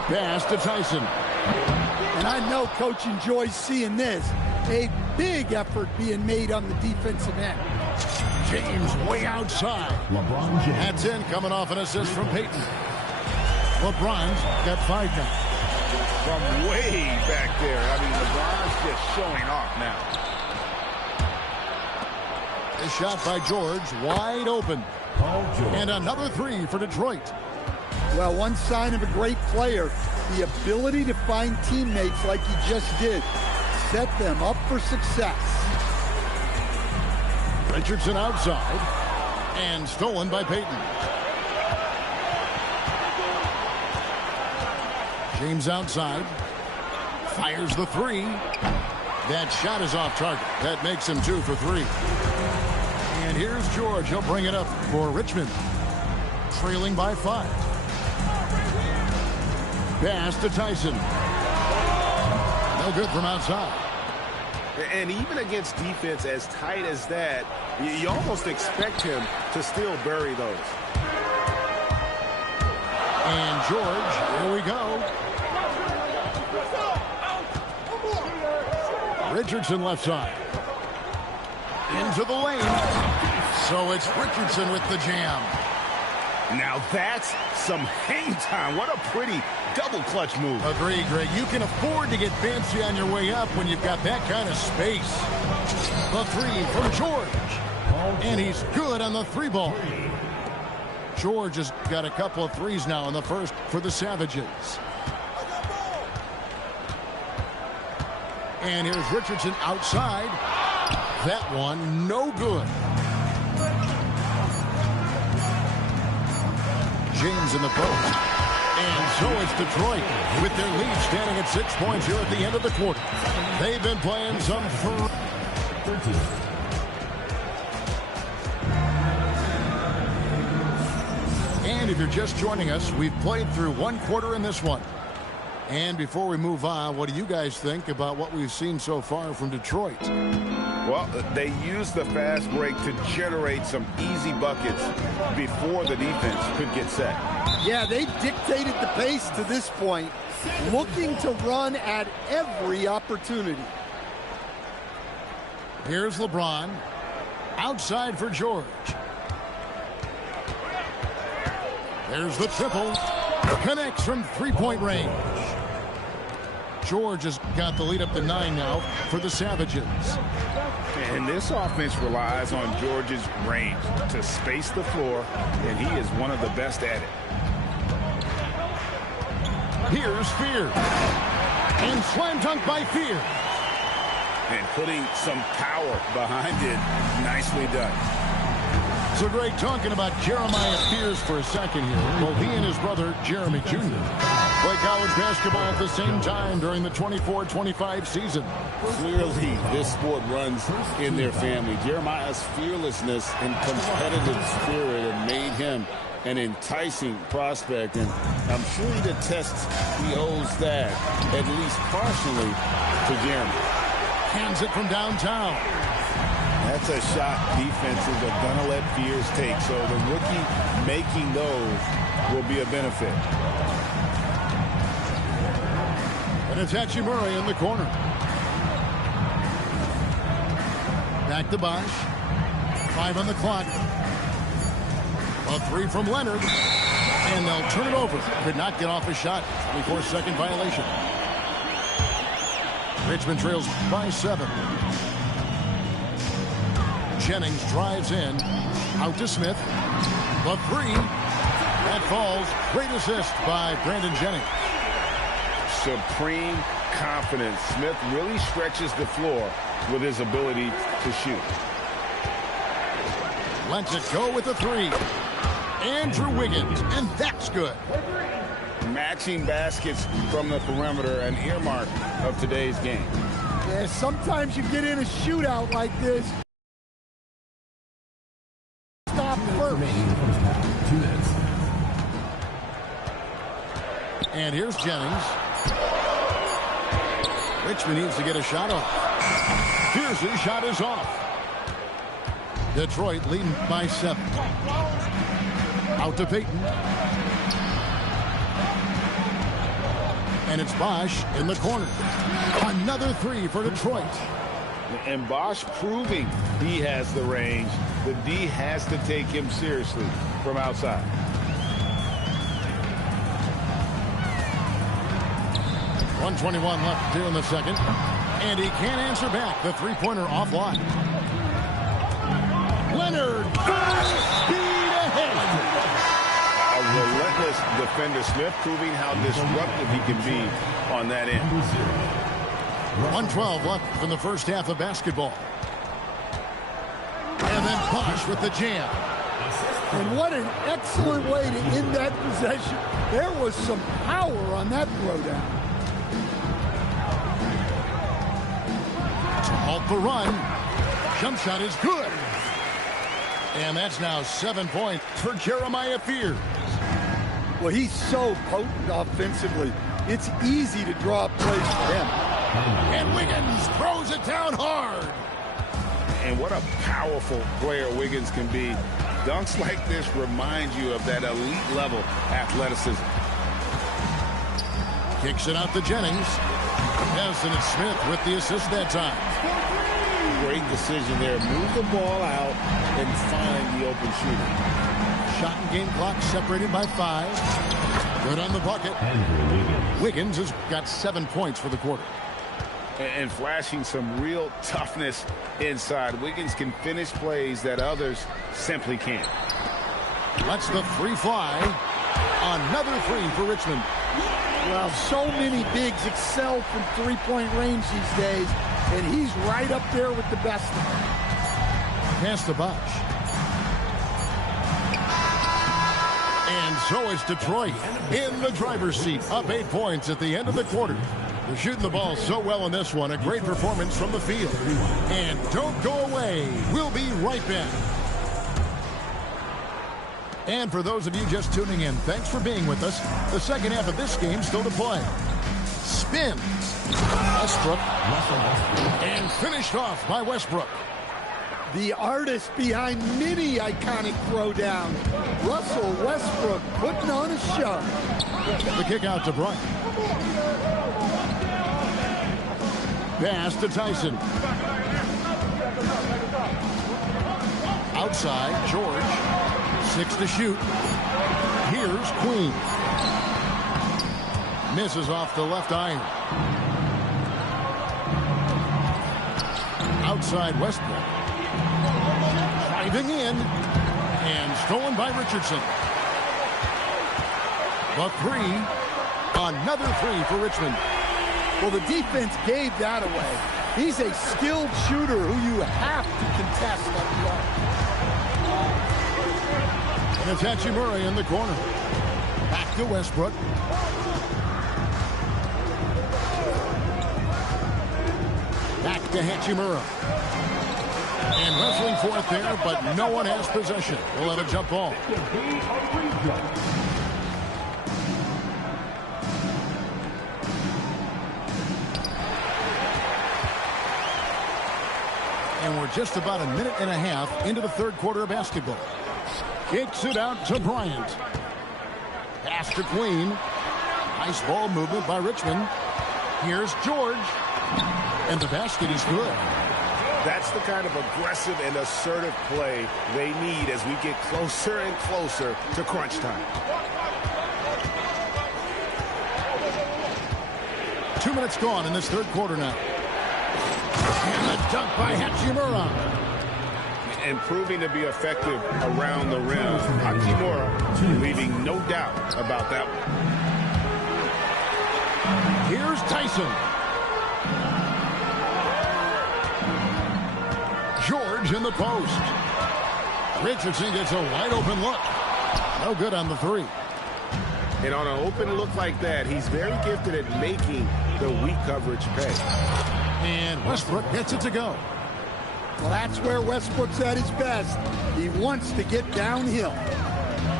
Pass to Tyson. And I know Coach enjoys seeing this. A big effort being made on the defensive end. James way outside. LeBron James. That's in, coming off an assist from Peyton. LeBron's got 5 now. From way back there. I mean, LeBron's just showing off now. A shot by George, wide open. Paul George. And another 3 for Detroit. Well, one sign of a great player, the ability to find teammates like he just did. Set them up for success. Richardson outside. And stolen by Peyton. James outside. Fires the 3. That shot is off target. That makes him 2 for 3. And here's George. He'll bring it up for Richmond. Trailing by 5. Pass to Tyson. No good from outside. And even against defense as tight as that, you almost expect him to still bury those. And George, here we go. Richardson left side. Into the lane. So it's Richardson with the jam. Now that's some hang time. What a pretty double clutch move. Agreed, Greg. You can afford to get fancy on your way up when you've got that kind of space. The 3 from George. And he's good on the 3 ball. George has got a couple of 3s now in the first for the Savages. And here's Richardson outside. That one, no good. James in the post. And so it's Detroit with their lead standing at 6 points here at the end of the quarter. They've been playing some fun. And if you're just joining us, we've played through 1 quarter in this one. And before we move on, what do you guys think about what we've seen so far from Detroit? Well, they used the fast break to generate some easy buckets before the defense could get set. Yeah, they dictated the pace to this point, looking to run at every opportunity. Here's LeBron. Outside for George. There's the triple. Connects from three-point range. George has got the lead up to 9 now for the Savages. And this offense relies on George's range to space the floor, and he is one of the best at it. Here's Fear. And slam dunk by Fear. And putting some power behind it. Nicely done. So Greg, talking about Jeremiah Fears for a second here. Well, he and his brother, Jeremy Jr., play college basketball at the same time during the 24-25 season. Clearly, this sport runs in their family. Jeremiah's fearlessness and competitive spirit have made him an enticing prospect, and I'm sure the test he owes that, at least partially, to Jeremy. Hands it from downtown. That's a shot defenses are going to let Fears take, so the rookie making those will be a benefit. And it's Hachimura in the corner. Back to Bosch. 5 on the clock. A 3 from Leonard. And they'll turn it over. Could not get off a shot. 24-second violation. Richmond trails by 7. Jennings drives in. Out to Smith. The 3. That falls. Great assist by Brandon Jennings. Supreme confidence. Smith really stretches the floor with his ability to shoot. Lets it go with the 3. Andrew Wiggins, and that's good. Matching baskets from the perimeter, an earmark of today's game. Yeah, sometimes you get in a shootout like this. Stop first. 2 minutes. And here's Jennings. Richmond needs to get a shot off. Pierce's shot is off. Detroit leading by 7. Out to Payton. And it's Bosch in the corner. Another 3 for Detroit. And Bosch proving he has the range. The D has to take him seriously from outside. .121 left here in the second. And he can't answer back. The three-pointer offline. Leonard, full speed ahead. A relentless defender. Smith proving how disruptive he can be on that end. 1:12 left in the first half of basketball. And then Bosch with the jam. And what an excellent way to end that possession. There was some power on that throwdown. To halt the run. Jump shot is good. And that's now 7 points for Jeremiah Fears. Well, he's so potent offensively. It's easy to draw plays for him. And Wiggins throws it down hard. And what a powerful player Wiggins can be. Dunks like this remind you of that elite level athleticism. Kicks it out to Jennings. Yes, and it's Smith with the assist that time. Great decision there. Move the ball out and find the open shooter. Shot and game clock separated by 5. Good on the bucket. Wiggins has got 7 points for the quarter. And flashing some real toughness inside. Wiggins can finish plays that others simply can't. Lets the 3 fly. Another 3 for Richmond. Well, so many bigs excel from three-point range these days, and he's right up there with the best of them. Pass to Bosch. And so is Detroit in the driver's seat, up 8 points at the end of the quarter. They're shooting the ball so well in this one. A great performance from the field. And don't go away. We'll be right back. And for those of you just tuning in, thanks for being with us. The second half of this game still to play. Spins. Westbrook. And finished off by Westbrook. The artist behind many iconic throwdowns. Russell Westbrook putting on a show. The kick out to Bryant. Pass to Tyson. Outside, George. 6 to shoot. Here's Queen. Misses off the left iron. Outside Westbrook. Driving in. And stolen by Richardson. The 3. Another three for Richmond. Well, the defense gave that away. He's a skilled shooter who you have to contest on the arc. And it's Hachimura in the corner. Back to Westbrook. Back to Hachimura. And wrestling for it there, but no one has possession. We'll have a jump ball. And we're just about a minute and a half into the third quarter of basketball. Kicks it out to Bryant. Pass to Queen. Nice ball movement by Richmond. Here's George. And the basket is good. That's the kind of aggressive and assertive play they need as we get closer and closer to crunch time. 2 minutes gone in this third quarter now. And a dunk by Hachimura. And proving to be effective around the rim. Hachimura leaving no doubt about that one. Here's Tyson. George in the post. Richardson gets a wide open look. No good on the three. And on an open look like that, he's very gifted at making the weak coverage pay. And Westbrook gets it to go. Well, that's where Westbrook's at his best. He wants to get downhill.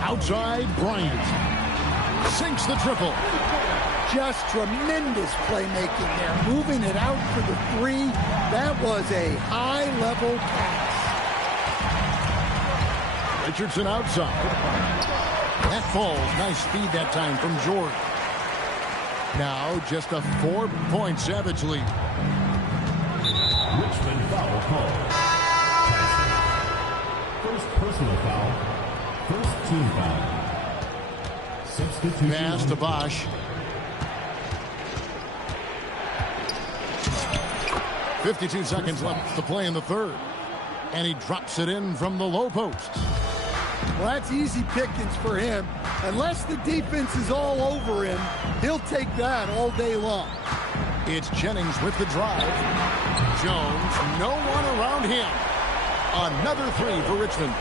Outside, Bryant. Sinks the triple. Just tremendous playmaking there. Moving it out for the three. That was a high-level pass. Richardson outside. That falls. Nice speed that time from George. Now just a 4-point Savage lead. Richmond foul call. First personal foul. First team foul. Substitution. Pass to Bosch. 52 seconds left to play in the third. And he drops it in from the low post. Well, that's easy pickings for him. Unless the defense is all over him, he'll take that all day long. It's Jennings with the drive. Jones, no one around him. Another three for Richmond.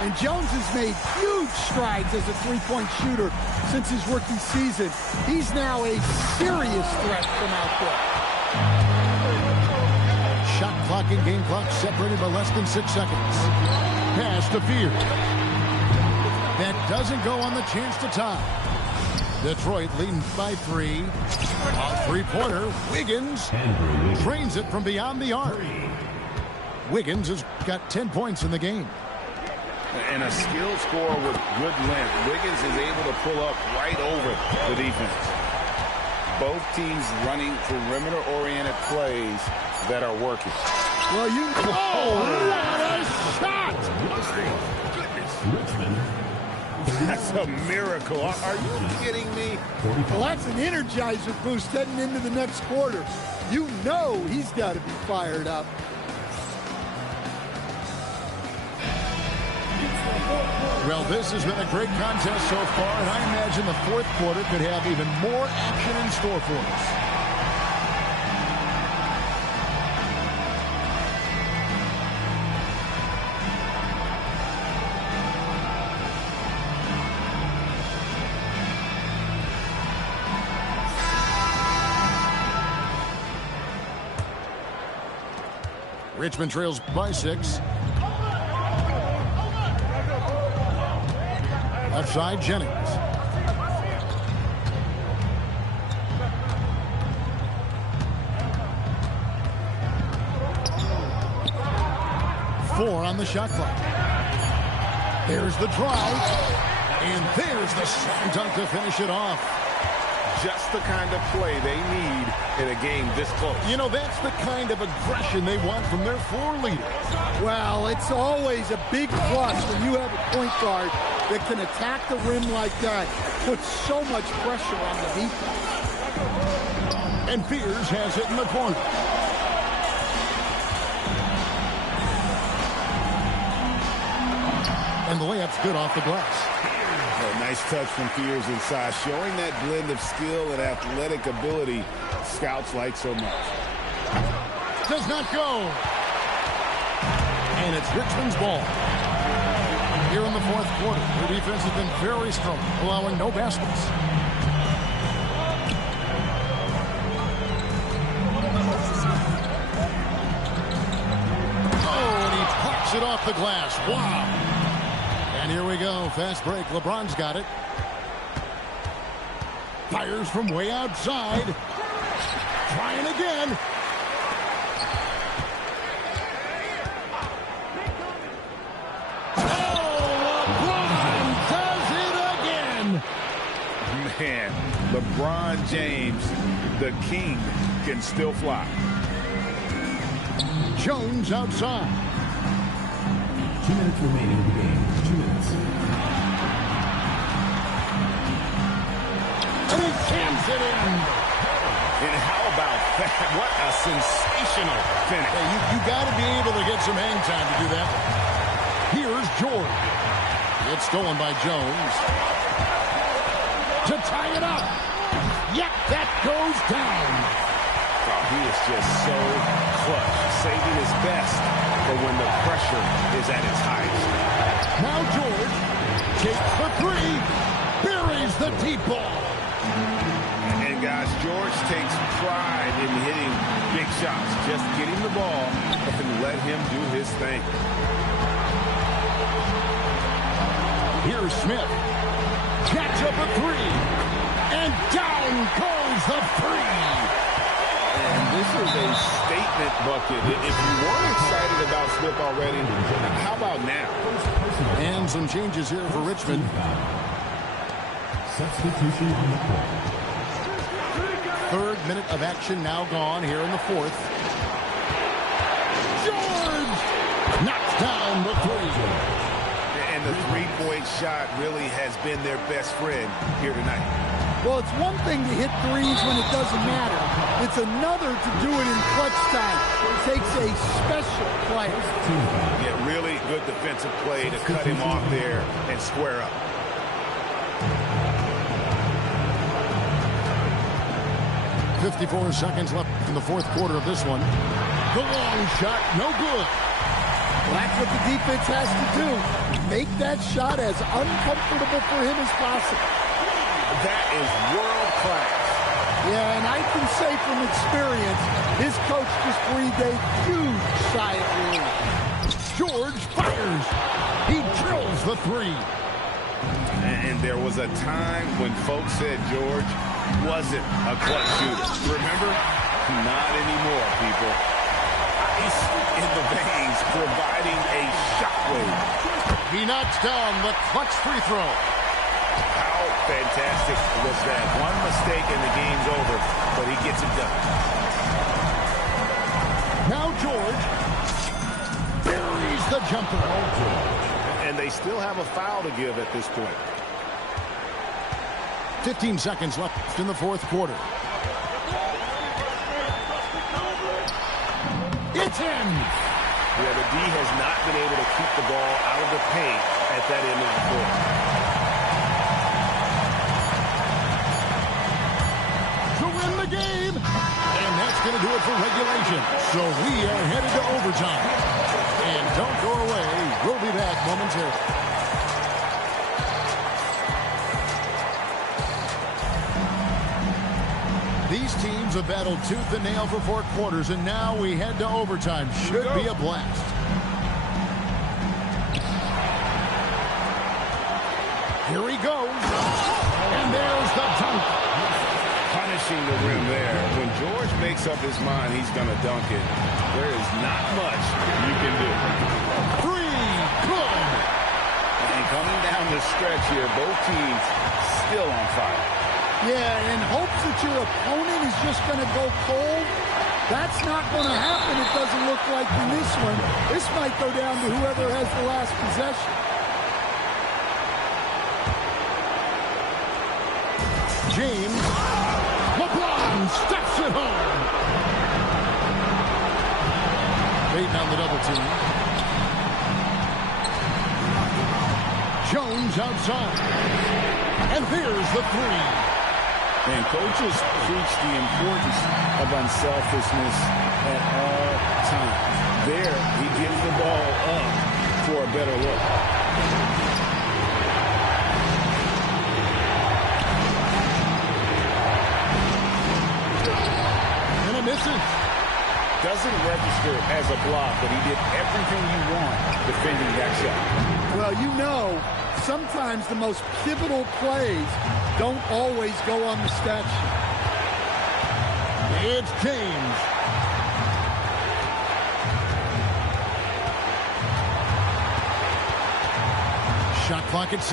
And Jones has made huge strides as a three-point shooter since his rookie season. He's now a serious threat from out there. Shot clock and game clock separated by less than 6 seconds. Pass to Fear. That doesn't go on the chance to tie. Detroit leading by 3. A three-pointer. Wiggins drains it from beyond the arc. Wiggins has got 10 points in the game. And a skilled scorer with good length. Wiggins is able to pull up right over the defense. Both teams running perimeter-oriented plays that are working. Well, you... Oh, what a shot! Goodness. That's a miracle. Are you kidding me? Well, that's an energizer boost heading into the next quarter. You know he's got to be fired up. Well, this has been a great contest so far, and I imagine the fourth quarter could have even more action in store for us. Richmond trails by 6. Left side, Jennings. Four on the shot clock. There's the drive. And there's the slam dunk to finish it off. Just the kind of play they need in a game this close. You know, that's the kind of aggression they want from their floor leader. Well, it's always a big plus when you have a point guard that can attack the rim like that. Puts so much pressure on the defense. And Fears has it in the corner. And the layup's good off the glass. Oh, nice touch from Fears inside, showing that blend of skill and athletic ability scouts like so much. Does not go. And it's Richmond's ball. Here in the fourth quarter, their defense has been very strong, allowing no baskets. Oh, and he pops it off the glass. Wow. And here we go. Fast break. LeBron's got it. Fires from way outside. Trying again. Man, LeBron James, the king, can still fly. Jones outside. 2 minutes remaining in the game. 2 minutes. And he jams it in. And how about that? What a sensational finish. Hey, you got to be able to get some hang time to do that. Here's George. It's stolen by Jones. To tie it up. Yep, that goes down. Oh, he is just so clutch, saving his best for when the pressure is at its highest. Now George takes the three, buries the deep ball. And guys, George takes pride in hitting big shots. Just getting the ball and let him do his thing. Here's Smith. Catch up a three. And down goes the three. And this is a statement bucket. If you weren't excited about Smith already, how about now? And some changes here for Richmond. Substitution on the court. Third minute of action now gone here in the fourth. George knocks down the three. And the three-point shot really has been their best friend here tonight. Well, it's one thing to hit threes when it doesn't matter. It's another to do it in clutch time. It takes a special player. Yeah, really good defensive play to cut him off there and square up. .54 seconds left in the fourth quarter of this one. The long shot, no good. Well, that's what the defense has to do. Make that shot as uncomfortable for him as possible. That is world class. Yeah, and I can say from experience, his coach just breathed a huge sigh of relief. George fires. He drills the three. And there was a time when folks said George wasn't a clutch shooter. Remember? Not anymore, people. Ice in the veins, providing a shockwave. He knocks down the clutch free throw. How fantastic was that? One mistake and the game's over, but he gets it done. Now George buries the jumper. And they still have a foul to give at this point. 15 seconds left in the fourth quarter. It's in. Yeah, the D has not been able to keep the ball out of the paint at that end of the court. To win the game. And that's going to do it for regulation. So we are headed to overtime. And don't go away. We'll be back momentarily. These teams have battled tooth and nail for 4 quarters, and now we head to overtime. Should be a blast. Here he goes. And there's the dunk. Punishing the rim there. When George makes up his mind he's going to dunk it, there is not much you can do. Three. Good. And coming down the stretch here, both teams still on fire. Yeah, in hopes that your opponent is just going to go cold, that's not going to happen. It doesn't look like in this one. This might go down to whoever has the last possession. James. LeBron steps it home. Waiting on the double team. Jones outside. And there's the three. And coaches preach the importance of unselfishness at all times. There, he gives the ball up for a better look. And it misses. Doesn't register as a block, but he did everything you want defending that shot. Well, you know, sometimes the most pivotal plays don't always go on the stat sheet. It's James. Shot clock at 6.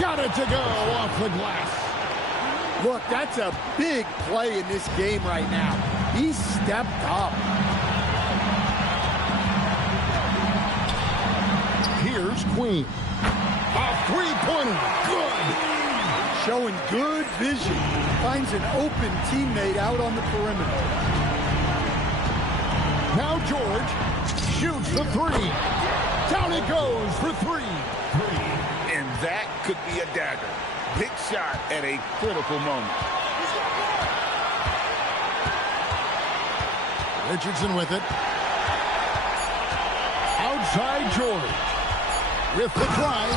Got it to go off the glass. Look, that's a big play in this game right now. He stepped up. Here's Queen. A three-pointer. Good. Showing good vision. Finds an open teammate out on the perimeter. Now George shoots the three. Down it goes for three. And that could be a dagger. Big shot at a critical moment. Richardson with it. Outside George. With the drive.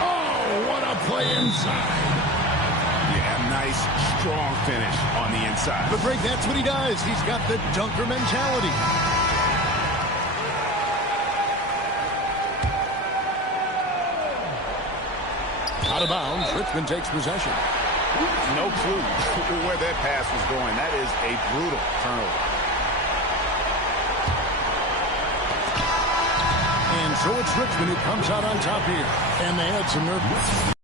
Oh, what a play inside. Yeah, nice, strong finish on the inside. But Greg, that's what he does. He's got the dunker mentality. Out of bounds, Richmond takes possession. No clue where that pass was going. That is a brutal turnover. And so it's Richmond who comes out on top here. And they had some nerve.